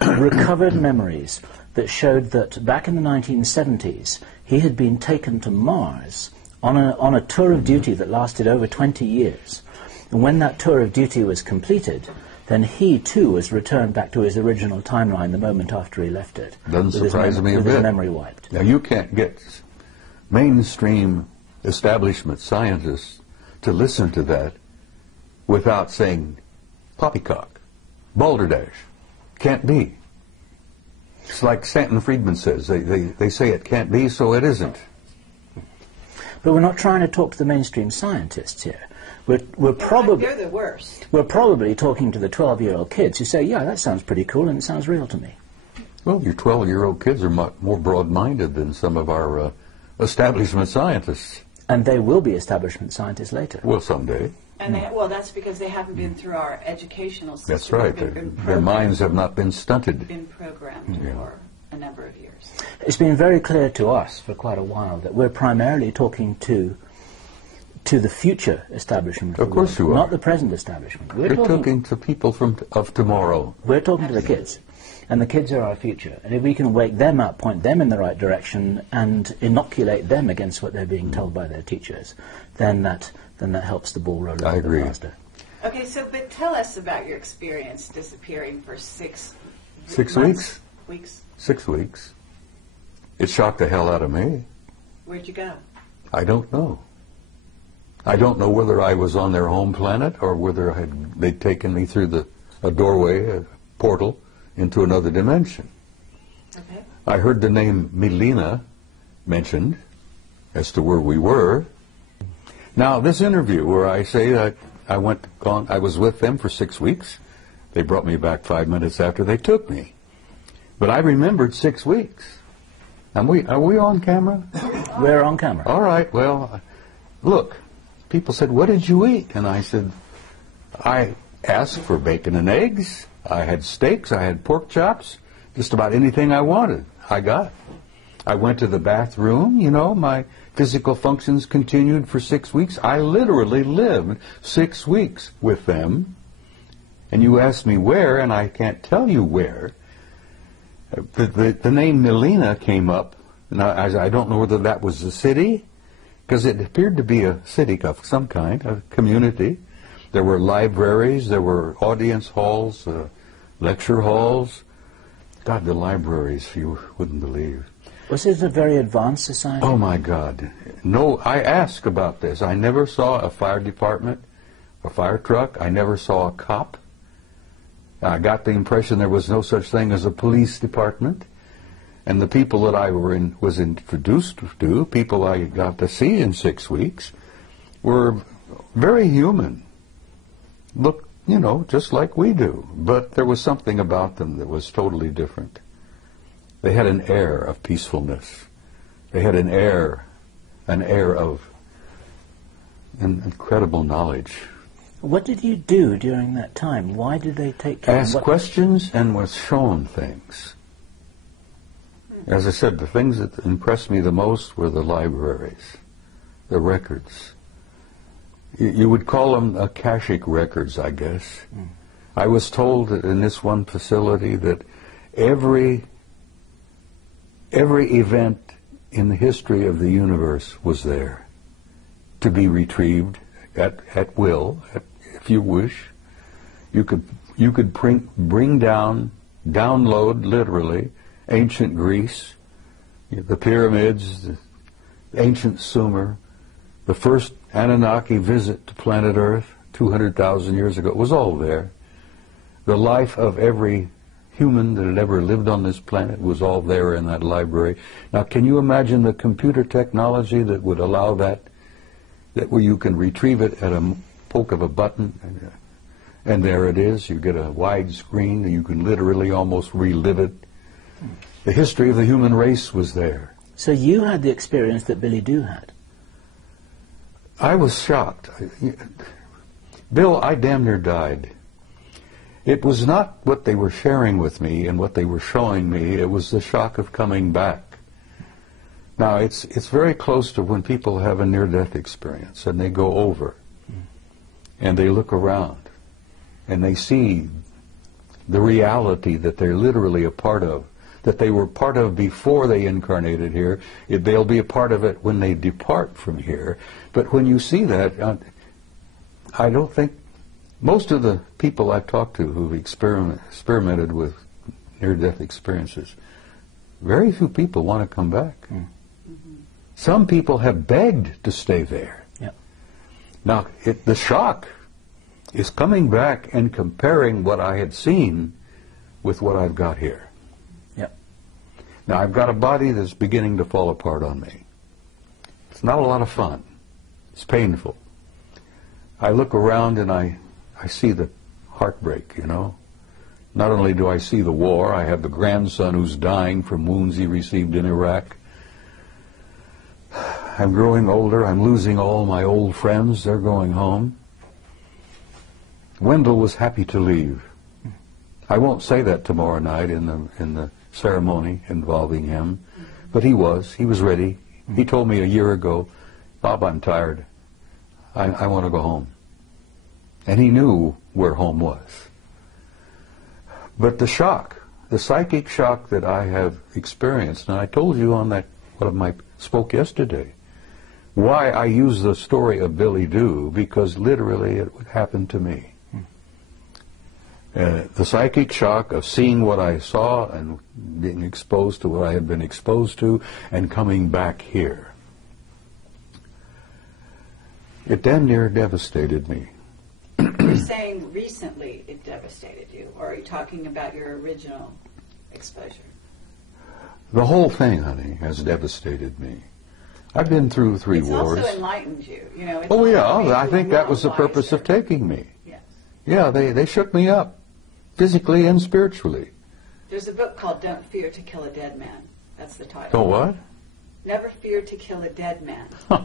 recovered memories that showed that back in the 1970s, he had been taken to Mars on a tour of duty that lasted over 20 years. And when that tour of duty was completed, then he too was returned back to his original timeline the moment after he left it. Doesn't with his surprise me a with his bit. memory wiped. Now, you can't get mainstream establishment scientists to listen to that without saying poppycock, balderdash, can't be. It's like Stanton Friedman says, they say it can't be, so it isn't. But we're not trying to talk to the mainstream scientists here. We're probably They're the worst. we're probably talking to the 12-year-old kids who say, yeah, that sounds pretty cool and it sounds real to me. Well, your 12-year-old kids are more broad-minded than some of our establishment scientists. And they will be establishment scientists later. Well, someday. And well, that's because they haven't been through our educational system. That's right. They've been Their minds have not been stunted. been programmed for a number of years. It's been very clear to us for quite a while that we're primarily talking to the future establishment. Of course you are. Not the present establishment. You're talking to people of tomorrow. We're talking to the kids. And the kids are our future. And if we can wake them up, point them in the right direction, and inoculate them against what they're being told by their teachers, then that helps the ball roll a I little agree. bit faster. Okay, so but tell us about your experience disappearing for 6 6 months? weeks? 6 weeks. It shocked the hell out of me. Where'd you go? I don't know. I don't know whether I was on their home planet or whether they'd taken me through a doorway, a portal, into another dimension. Okay. I heard the name Milena mentioned as to where we were. Now, this interview where I say that I was with them for 6 weeks. They brought me back 5 minutes after they took me. But I remembered 6 weeks. Are we on camera? We're on camera. All right, well, look, people said, what did you eat? And I said, I asked for bacon and eggs. I had steaks. I had pork chops. Just about anything I wanted, I got. I went to the bathroom. You know, my physical functions continued for 6 weeks. I literally lived 6 weeks with them. And you asked me where, and I can't tell you where. The name Melina came up, and I don't know whether that was a city, because it appeared to be a city of some kind, a community. There were libraries, there were audience halls, lecture halls. God, the libraries, you wouldn't believe. Was it a very advanced society? Oh, my God. No, I asked about this. I never saw a fire department, a fire truck. I never saw a cop. I got the impression there was no such thing as a police department. And the people that I was introduced to, people I got to see in 6 weeks, were very human. Look, you know, just like we do. But there was something about them that was totally different. They had an air of peacefulness. They had an air of incredible knowledge. What did you do during that time? Why did they take care? Ask questions and was shown things. As I said, the things that impressed me the most were the libraries, the records. You would call them Akashic records, I guess. I was told that in this one facility that every event in the history of the universe was there to be retrieved at will, if you wish. You could download literally ancient Greece, the pyramids, the ancient Sumer, the first Anunnaki visit to planet Earth 200,000 years ago. It was all there. The life of every human that had ever lived on this planet was all there in that library. Now, can you imagine the computer technology that would allow that where you can retrieve it at a poke of a button, and there it is. You get a wide screen, and you can literally almost relive it. The history of the human race was there. So you had the experience that Billy Doo had? I was shocked. Bill, I damn near died. It was not what they were sharing with me and what they were showing me. It was the shock of coming back. Now, it's very close to when people have a near-death experience and they go over and they look around and they see the reality that they're literally a part of, that they were part of before they incarnated here. They'll be a part of it when they depart from here. But when you see that, I don't think most of the people I've talked to who've experimented with near-death experiences, very few people want to come back. Some people have begged to stay there. Yep. Now, the shock is coming back and comparing what I had seen with what I've got here. Yep. Now, I've got a body that's beginning to fall apart on me. It's not a lot of fun. It's painful. I look around and I see the heartbreak, you know. Not only do I see the war, I have the grandson who's dying from wounds he received in Iraq. I'm growing older. I'm losing all my old friends. They're going home. Wendell was happy to leave. I won't say that tomorrow night in the ceremony involving him, but he was ready. He told me a year ago, Bob, I'm tired. I want to go home. And he knew where home was. But the shock, the psychic shock that I have experienced, and I told you on that spoke yesterday, why I use the story of Billy Doo, because literally it would happen to me. The psychic shock of seeing what I saw and being exposed to what I had been exposed to and coming back here. It damn near devastated me. You're saying recently it devastated you, or are you talking about your original exposure? The whole thing, honey, has devastated me. I've been through 3 It's wars. also enlightened you. You know. It's Oh yeah, also made I you think a that lot was the purpose of wiser. taking me. Yes. Yeah, they shook me up, physically and spiritually. There's a book called Don't Fear to Kill a Dead Man. That's the title. Oh what? Never fear to kill a dead man. Huh.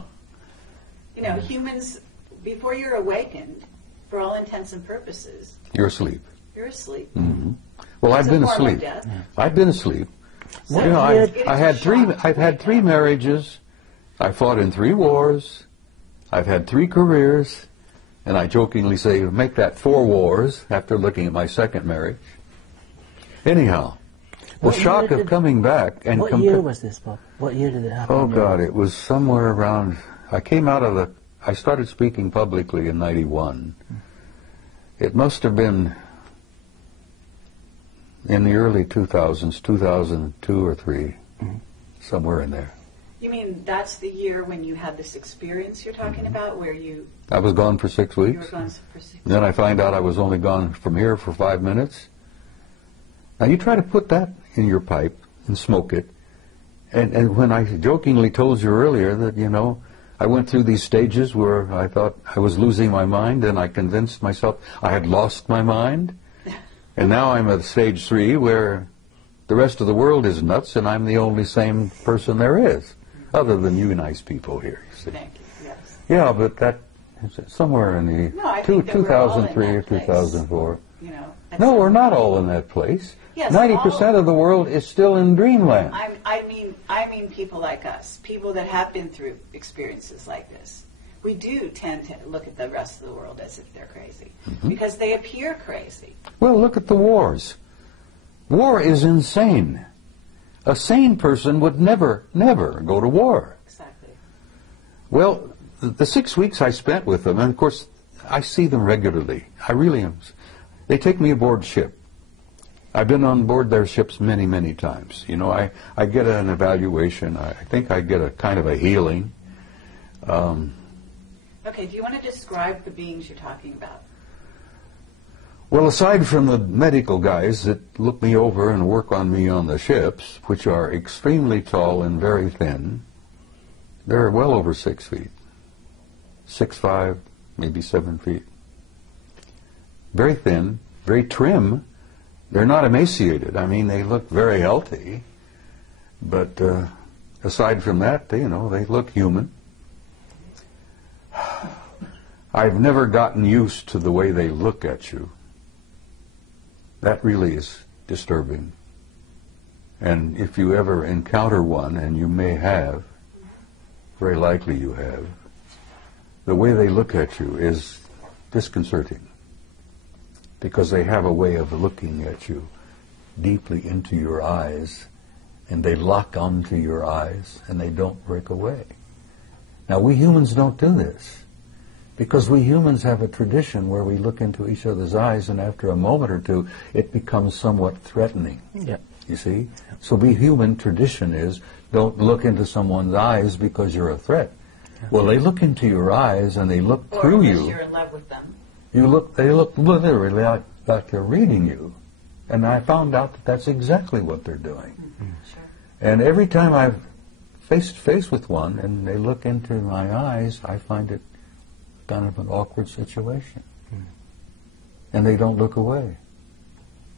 You know, humans, before you're awakened, for all intents and purposes, You're asleep. you're asleep. Hmm. Well, It's I've a been form of asleep. death. I've been asleep. So You know, it's I a had three. shock to I've had wake 3 up. marriages. I fought in 3 wars. I've had 3 careers, and I jokingly say, make that 4 wars after looking at my 2nd marriage. Anyhow, the What shock year of coming back and What year was this, Bob? What year did it happen? Oh God, it was somewhere around. I came out of the. I started speaking publicly in '91. It must have been in the early 2000s, 2002 or 3, somewhere in there. You mean that's the year when you had this experience you're talking about, where you I was gone for 6 were weeks. gone for 6 Then I find out I was only gone from here for 5 minutes. Now you try to put that in your pipe and smoke it. And when I jokingly told you earlier that, you know, I went through these stages where I thought I was losing my mind, and I convinced myself I had lost my mind. And now I'm at stage 3 where the rest of the world is nuts and I'm the only sane person there is, other than you nice people here, you see. Thank you. Yes. Yeah, but that somewhere in the No, I think that we're all in 2003 or that place. 2004. You know. at No, some we're not point. all in that place. Yes, 90% all- of the world is still in dreamland. I mean people like us, people that have been through experiences like this. We do tend to look at the rest of the world as if they're crazy, because they appear crazy. Well, look at the wars. War is insane. A sane person would never go to war. Exactly. Well, the 6 weeks I spent with them, and of course, I see them regularly. I really am. They take me aboard ship. I've been on board their ships many, many times. You know, I get an evaluation. I think I get a kind of a healing. Okay, do you want to describe the beings you're talking about? Well, aside from the medical guys that look me over and work on me on the ships, which are extremely tall and very thin, they're well over 6 feet. 6'5", maybe 7 feet. Very thin, very trim. They're not emaciated. I mean, they look very healthy. But aside from that, they look human. I've never gotten used to the way they look at you. That really is disturbing. And if you ever encounter one, and you may have, very likely you have, the way they look at you is disconcerting. Because they have a way of looking at you deeply into your eyes, and they lock onto your eyes, and they don't break away. Now, we humans don't do this, because we humans have a tradition where we look into each other's eyes, and after a moment or two, it becomes somewhat threatening. Yeah. You see? So we human tradition is, don't look into someone's eyes because you're a threat. Well, they look into your eyes, and they look Or through unless you. you're in love with them. They look literally like they're reading you. And I found out that that's exactly what they're doing. Sure. And every time I've face to face with one and they look into my eyes, I find it kind of an awkward situation. And they don't look away.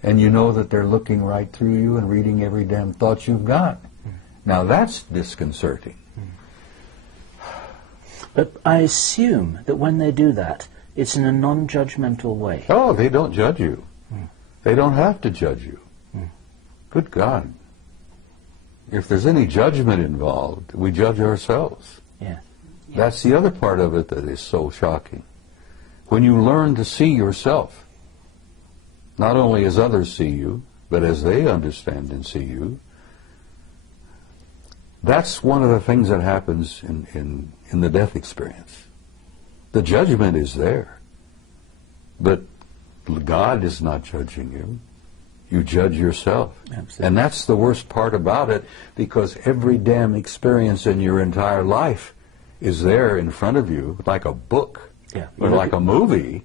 And you know that they're looking right through you and reading every damn thought you've got. Now that's disconcerting. But I assume that when they do that, it's in a non-judgmental way. Oh, they don't judge you. They don't have to judge you. Good God. If there's any judgment involved, we judge ourselves. Yeah. That's the other part of it that is so shocking. When you learn to see yourself, not only as others see you, but as they understand and see you, that's one of the things that happens in the death experience. The judgment is there, but God is not judging you. You judge yourself. Absolutely. And that's the worst part about it, because every damn experience in your entire life is there in front of you, like a book, Yeah. or like a movie,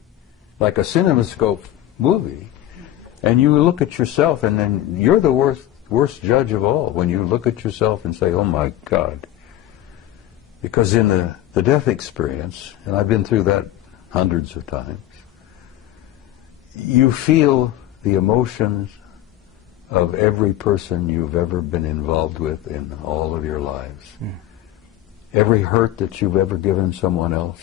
like a CinemaScope movie. And you look at yourself, and then you're the worst judge of all when you look at yourself and say, oh my God, Because in the death experience, and I've been through that hundreds of times, you feel the emotions of every person you've ever been involved with in all of your lives. Every hurt that you've ever given someone else,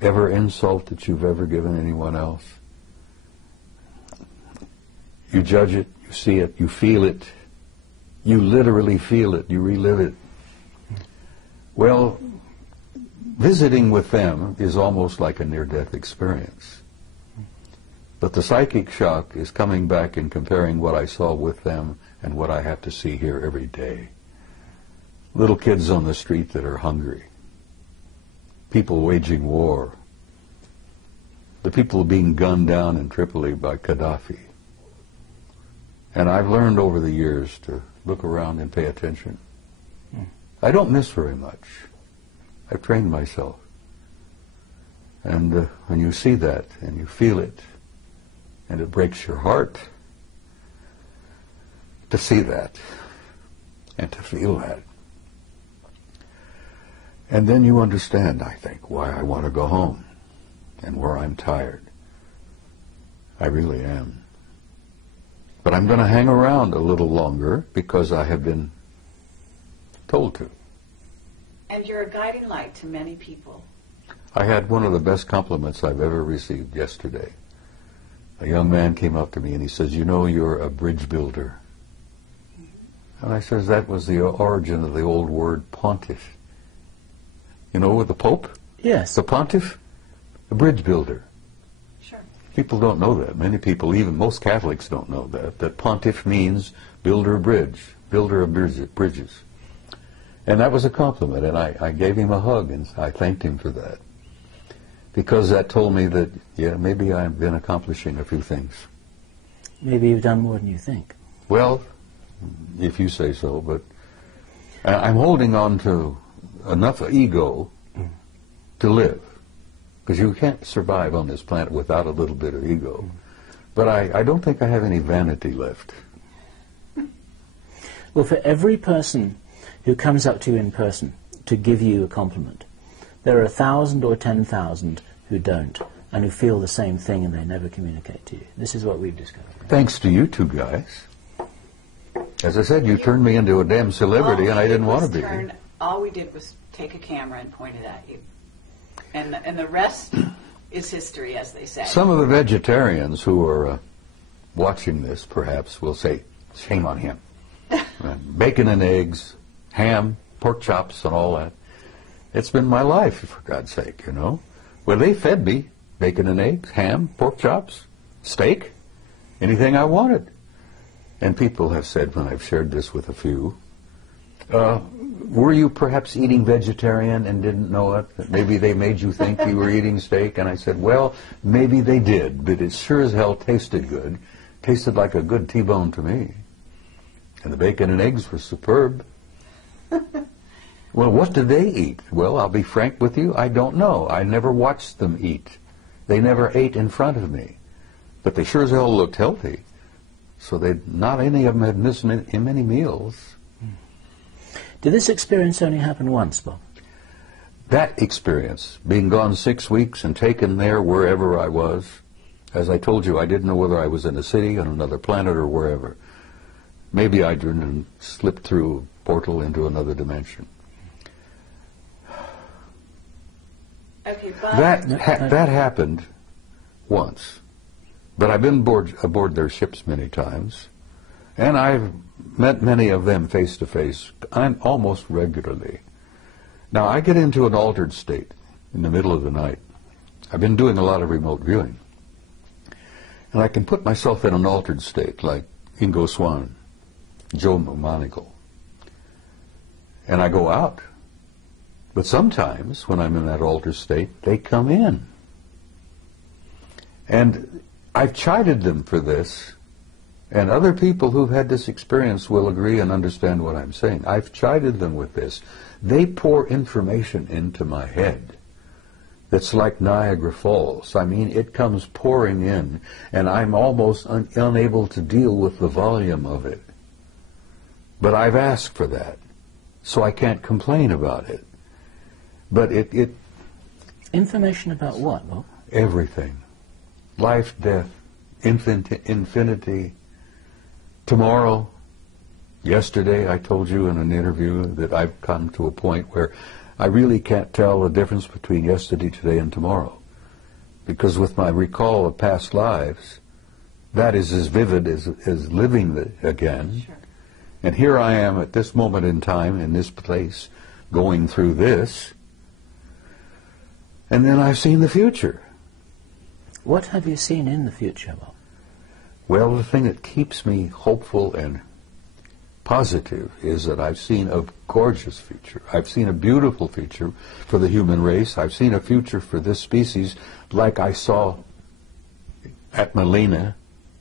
every insult that you've ever given anyone else. You judge it, you see it, you feel it, you literally feel it, you relive it. Well, visiting with them is almost like a near-death experience. But the psychic shock is coming back and comparing what I saw with them and what I have to see here every day. Little kids on the street that are hungry, people waging war, the people being gunned down in Tripoli by Gaddafi. And I've learned over the years to look around and pay attention. I don't miss very much. I've trained myself. And when you see that and you feel it, and it breaks your heart to see that and to feel that. And then you understand, I think, why I want to go home and where I'm tired. I really am. But I'm going to hang around a little longer because I have been told to. And you're a guiding light to many people. I had one of the best compliments I've ever received yesterday. A young man came up to me and he says, "You know, you're a bridge builder." And I says, that was the origin of the old word pontiff. You know, with the Pope? Yes. The pontiff, a bridge builder. Sure. People don't know that. Many people, even most Catholics, don't know that pontiff means builder of bridge, builder of bridges. And that was a compliment, and I gave him a hug, and I thanked him for that. Because that told me that, yeah, maybe I've been accomplishing a few things. Maybe you've done more than you think. Well, if you say so, but I'm holding on to enough ego to live. Because you can't survive on this planet without a little bit of ego. But I don't think I have any vanity left. Well, for every person who comes up to you in person to give you a compliment, there are 1,000 or 10,000 who don't, and who feel the same thing and they never communicate to you. This is what we've discovered. Thanks to you two guys. As I said, you turned me into a damn celebrity, and I didn't want to be. All we did was take a camera and point it at you. And the rest is history, as they say. Some of the vegetarians who are watching this, perhaps, will say, shame on him. Bacon and eggs, ham, pork chops, and all that. It's been my life, for God's sake, you know. Well, they fed me bacon and eggs, ham, pork chops, steak, anything I wanted. And people have said, when I've shared this with a few, were you perhaps eating vegetarian and didn't know it? That maybe they made you think you were eating steak? And I said, well, maybe they did, but it sure as hell tasted good. Tasted like a good T-bone to me. And the bacon and eggs were superb. Well, what did they eat? Well, I'll be frank with you, I don't know. I never watched them eat. They never ate in front of me. But they sure as hell looked healthy. So not any of them had missed many meals. Did this experience only happen once, Bob? That experience, being gone 6 weeks and taken there wherever I was, as I told you, I didn't know whether I was in a city, on another planet, or wherever. Maybe I didn't slip through a portal into another dimension. Okay, That happened once. But I've been aboard their ships many times, and I've met many of them face to face, almost regularly. Now, I get into an altered state in the middle of the night. I've been doing a lot of remote viewing. And I can put myself in an altered state, like Ingo Swann, Joe Monagle. And I go out. But sometimes, when I'm in that altered state, they come in. And I've chided them for this, and other people who've had this experience will agree and understand what I'm saying. I've chided them with this. They pour information into my head that's like Niagara Falls. I mean, it comes pouring in, and I'm almost unable to deal with the volume of it. But I've asked for that, so I can't complain about it. But it Information about what, Bob? everything. Life, death, infinity, tomorrow. Yesterday I told you in an interview that I've come to a point where I really can't tell the difference between yesterday, today, and tomorrow. Because with my recall of past lives, that is as vivid as living again. Sure. And here I am at this moment in time, in this place, going through this, and then I've seen the future. What have you seen in the future, Bob? Well, the thing that keeps me hopeful and positive is that I've seen a gorgeous future. I've seen a beautiful future for the human race. I've seen a future for this species like I saw at Melina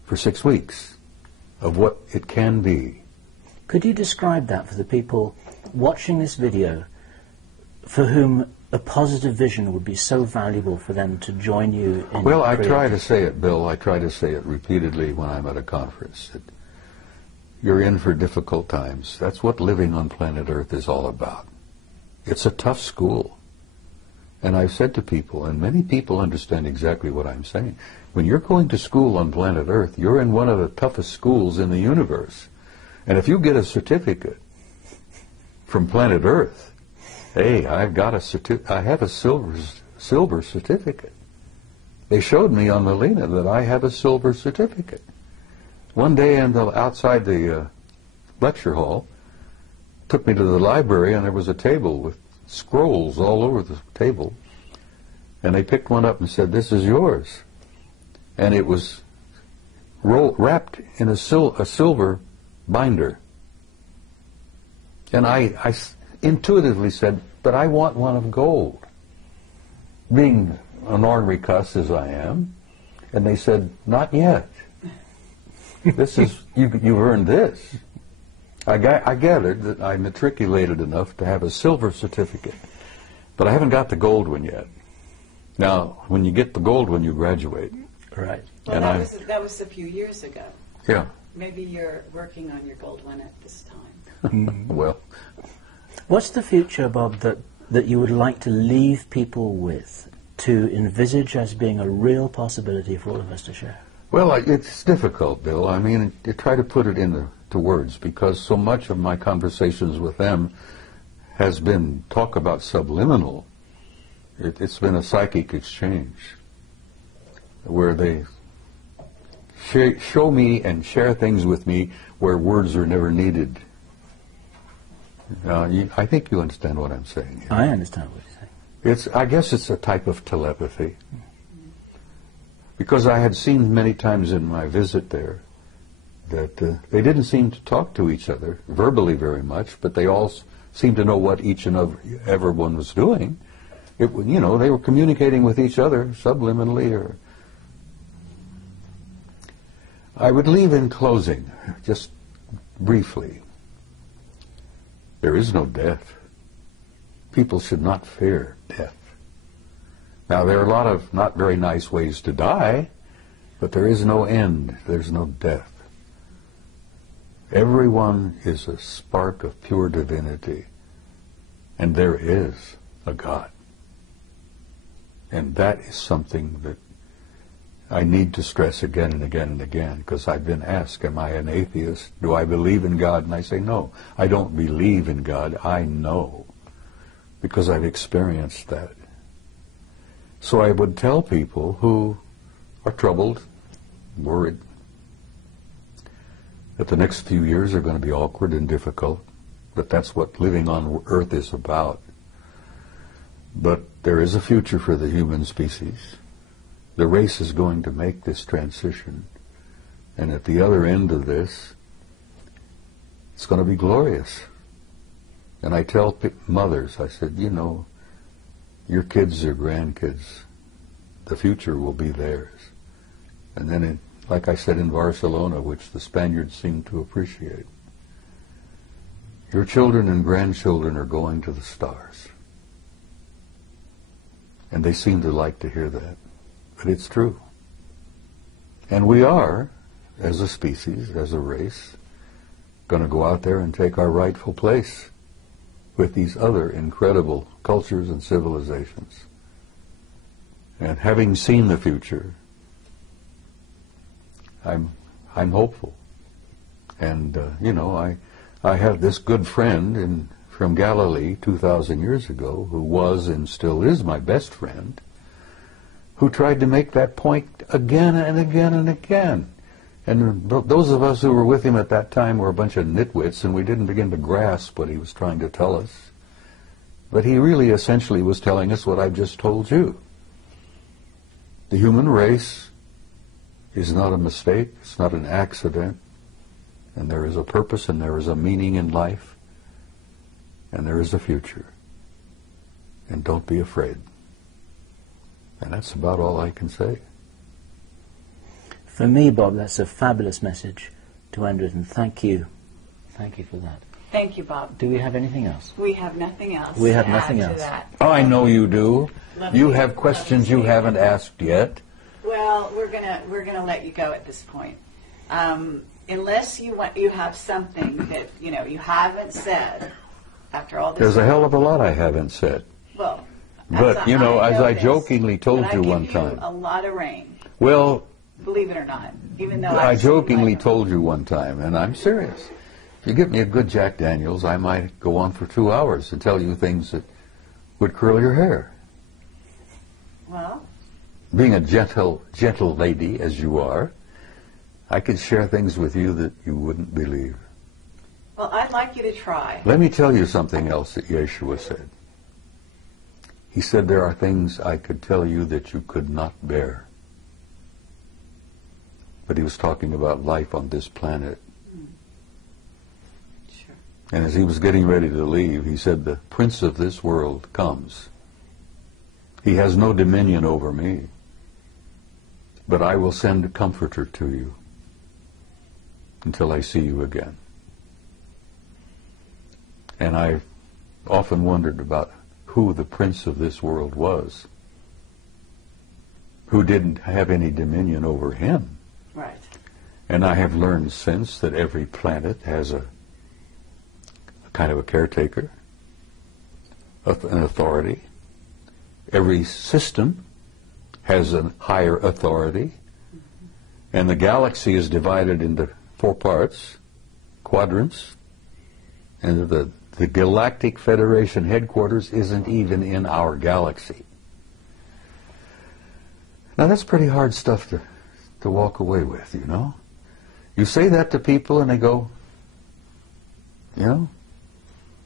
for 6 weeks, of what it can be. Could you describe that for the people watching this video for whom a positive vision would be so valuable for them to join you in? Well, I try to say it, Bill. I try to say it repeatedly when I'm at a conference. That you're in for difficult times. That's what living on planet Earth is all about. It's a tough school. And I've said to people, and many people understand exactly what I'm saying, when you're going to school on planet Earth, you're in one of the toughest schools in the universe. And if you get a certificate from planet Earth, hey, I have a silver certificate. They showed me on Melina that I have a silver certificate. One day outside the lecture hall, took me to the library, and there was a table with scrolls all over the table. And they picked one up and said, "This is yours." And it was wrapped in a silver binder. And I intuitively said, "But I want one of gold," being an ornery cuss as I am. And they said, "Not yet. This is you've earned this." I gathered that I matriculated enough to have a silver certificate, but I haven't got the gold one yet. Now, when you get the gold one, you graduate. Right. Well, that was a few years ago. Yeah. Maybe you're working on your gold one at this time. Well, What's the future, Bob, that you would like to leave people with, to envisage as being a real possibility for all of us to share? well, it's difficult, Bill. I mean, you try to put it into words, because so much of my conversations with them has been talk about subliminal. It's been a psychic exchange where they show me and share things with me where words are never needed. I think you understand what I'm saying here. I understand what you're saying. I guess it's a type of telepathy. Because I had seen many times in my visit there that they didn't seem to talk to each other verbally very much, but they all seemed to know what each and everyone was doing. They were communicating with each other subliminally. I would leave in closing, just briefly. There is no death. People should not fear death. Now, there are a lot of not very nice ways to die, but there is no end. There's no death. Everyone is a spark of pure divinity, and there is a God. And that is something that I need to stress again and again and again, because I've been asked, am I an atheist? Do I believe in God? And I say, no, I don't believe in God. I know, because I've experienced that. So I would tell people who are troubled, worried, that the next few years are going to be awkward and difficult, but that's what living on Earth is about. But there is a future for the human species. The race is going to make this transition, and at the other end of this, it's going to be glorious. And I tell mothers, I said, your kids, your grandkids, the future will be theirs. And then, like I said in Barcelona, which the Spaniards seem to appreciate, your children and grandchildren are going to the stars. And they seem to like to hear that. But it's true. And we are, as a species, as a race, going to go out there and take our rightful place. with these other incredible cultures and civilizations. And having seen the future, I'm hopeful. And, I have this good friend from Galilee 2,000 years ago who was and still is my best friend, who tried to make that point again and again and again. And those of us who were with him at that time were a bunch of nitwits, and we didn't begin to grasp what he was trying to tell us. But he really essentially was telling us what I've just told you. The human race is not a mistake, it's not an accident, and there is a purpose and there is a meaning in life, and there is a future. And don't be afraid. And that's about all I can say. For me, Bob, that's a fabulous message to end with, and thank you. Thank you for that. Thank you, Bob. Do we have anything else? We have nothing else. We have to nothing add else. To that. Oh, I know you do. Love You you. have questions you haven't asked yet. Well, we're gonna let you go at this point, unless you have something that you haven't said after all this. There's a hell of a lot I haven't said. Well, But, as I know jokingly told but you I give one time. a lot of range, Well, believe it or not. Even though I I've seen jokingly my- told you one time, and I'm serious. If you give me a good Jack Daniels, I might go on for 2 hours and tell you things that would curl your hair. Well, Being a gentle lady as you are, I could share things with you that you wouldn't believe. well, I'd like you to try. Let me tell you something else that Yeshua said. He said there are things I could tell you that you could not bear. But he was talking about life on this planet. Sure. And as he was getting ready to leave, he said, the prince of this world comes. He has no dominion over me, but I will send a comforter to you until I see you again. And I've often wondered about who the prince of this world was, who didn't have any dominion over him. Right. And I have learned since that every planet has a kind of a caretaker, an authority. Every system has a higher authority. And the galaxy is divided into 4 parts, quadrants. And the Galactic Federation headquarters isn't even in our galaxy. Now that's pretty hard stuff to walk away with, you know. You say that to people and they go,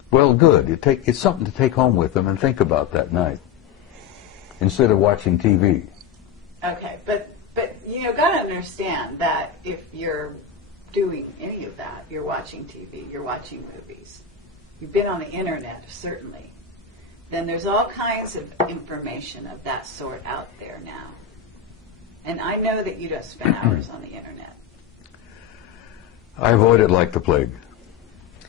well, good. It's something to take home with them and think about that night instead of watching TV. Okay, but got to understand that if you're doing any of that, you're watching TV, you're watching movies, you've been on the internet, certainly, then there's all kinds of information of that sort out there now. And I know that you don't spend hours on the internet. I avoid it like the plague.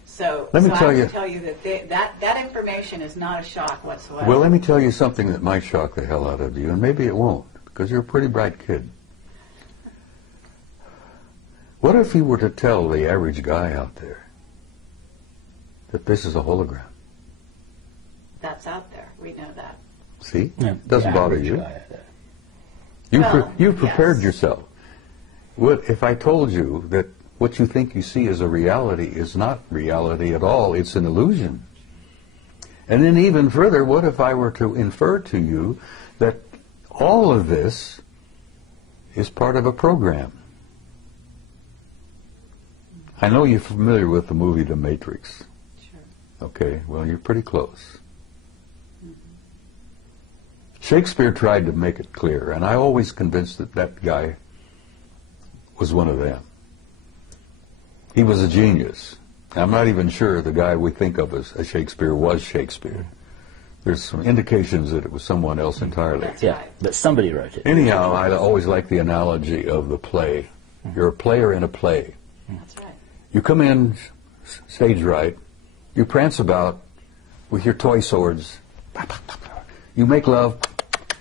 So Let me tell you that that information is not a shock whatsoever. Well, let me tell you something that might shock the hell out of you, and maybe it won't, because you're a pretty bright kid. What if you were to tell the average guy out there that this is a hologram? That's out there. We know that. See? Yeah, It doesn't the bother average you. guy. You've prepared yes. yourself. What if I told you that what you think you see as a reality is not reality at all? It's an illusion. And then even further, what if I were to infer to you that all of this is part of a program? I know you're familiar with the movie The Matrix. Sure. Okay, well, you're pretty close. Shakespeare tried to make it clear, and I always convinced that that guy was one of them. He was a genius. I'm not even sure the guy we think of as Shakespeare was Shakespeare. There's some indications that it was someone else entirely. That's Yeah, right. but somebody wrote it. Anyhow, I always like the analogy of the play. You're a player in a play. That's right. You come in stage right, you prance about with your toy swords, you make love,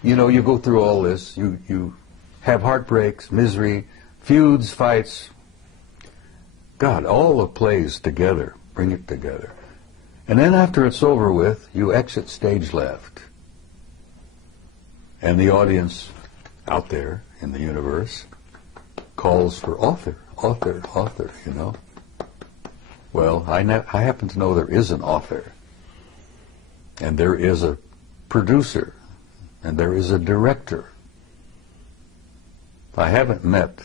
you go through all this, you have heartbreaks, misery, feuds, fights. God, all the plays together, bring it together. And then after it's over with, you exit stage left. And the audience out there in the universe calls for author, author, author, you know. Well, I happen to know there is an author, and there is a producer, and there is a director. I haven't met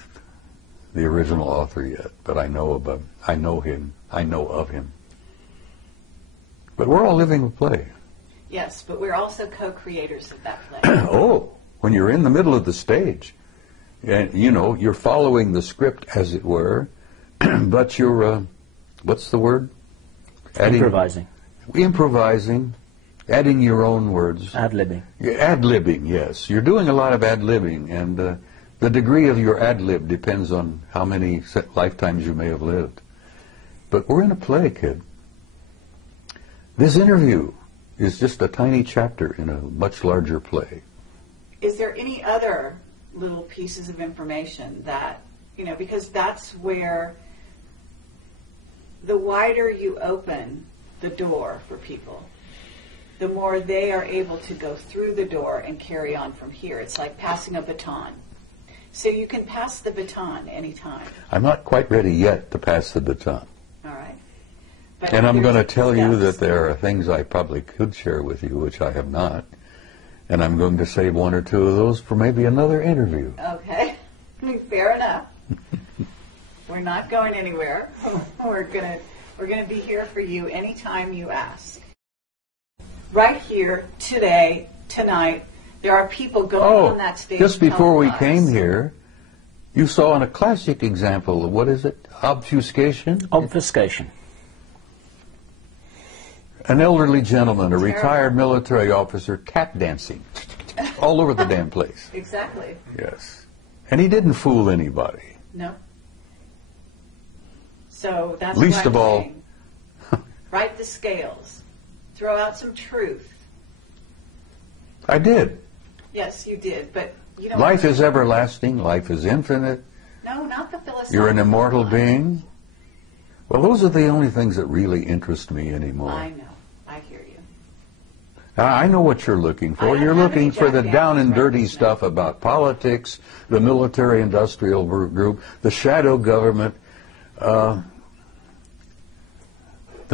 the original author yet, but I know of him. But we're all living a play. Yes, but we're also co-creators of that play. Oh, when you're in the middle of the stage, and you know, you're following the script, as it were, but you're, what's the word? Improvising. Improvising, adding your own words. Ad-libbing. Ad-libbing, yes. You're doing a lot of ad-libbing, and the degree of your ad-lib depends on how many lifetimes you may have lived. But we're in a play, kid. This interview is just a tiny chapter in a much larger play. Is there any other little pieces of information that, you know, because that's where the wider you open the door for people, the more they are able to go through the door and carry on from here. It's like passing a baton. So you can pass the baton anytime. I'm not quite ready yet to pass the baton. All right. But And I'm going to tell you steps. that there are things I probably could share with you, which I have not. And I'm going to save one or two of those for maybe another interview. Okay. Fair enough. We're not going anywhere. We're gonna be here for you anytime you ask. Right here, today, tonight, there are people going on that stage. Just before we telling came us. here, you saw a classic example of, what is it? Obfuscation? Obfuscation. An elderly gentleman, a Terrible. retired military officer, tap dancing all over the damn place. Exactly. Yes. And he didn't fool anybody. No. So that's Least what I'm of all- saying. Right the scales. Throw out some truth. I did. Yes, you did, but you know Life is everlasting. Life is infinite. No, not the philosophical. You're an immortal line. being. Well, those are the only things that really interest me anymore. I know. I hear you. I know what you're looking I for. don't You're have looking any for the Jack down and Daniels dirty records, stuff no. about politics, the military-industrial group, the shadow government, the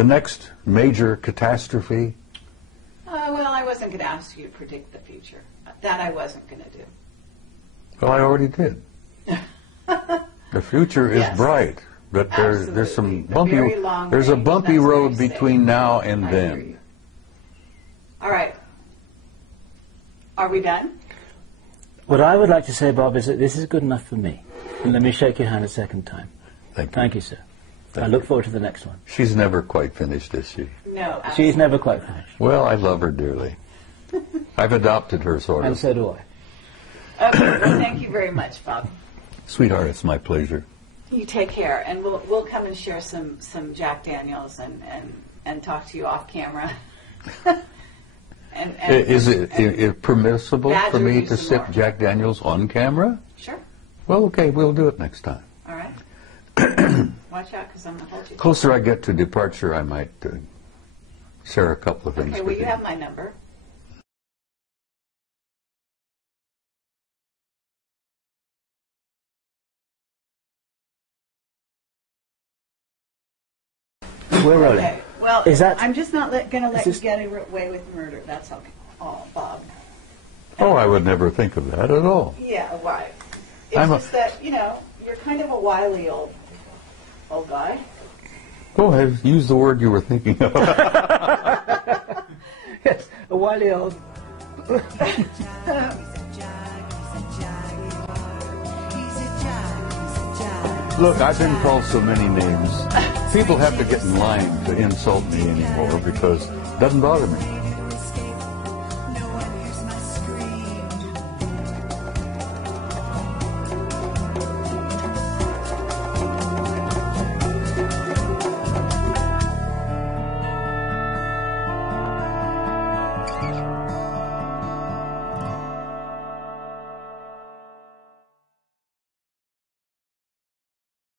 next major catastrophe. Well, I wasn't going to ask you to predict the future. That I wasn't going to do. Well, I already did. The future is Yes. bright, but there's some Absolutely. The bumpy. very long There's a range, bumpy that's road very between safe. now and I hear then. you. All right. Are we done? What I would like to say, Bob, is that this is good enough for me. And let me shake your hand a second time. Thank you. Thank you, sir. Thank I look forward to the next one. She's never quite finished, is she? No. She's never quite finished. Well, I love her dearly. I've adopted her, sort And of. so do I. Okay. Well, thank you very much, Bob. Sweetheart, it's my pleasure. You take care, and we'll come and share some Jack Daniels and talk to you off camera. Is it permissible for badger me you to some sip more. Jack Daniels on camera? Sure. Well, okay, we'll do it next time. All right. Watch out, because I'm going to hold you. Closer I get to departure, I might share a couple of things Okay, well, with you you. have my number. We're rolling. Okay. Well, Is that- I'm just not going to let you this- get away with murder. That's all, Bob. Oh, I would never think of that at all. Yeah, right. It's I'm a- just that, you're kind of a wily old guy. Oh, I've used the word you were thinking of. Yes, a wily old. Look, I've been called so many names. People have to get in line to insult me anymore because it doesn't bother me.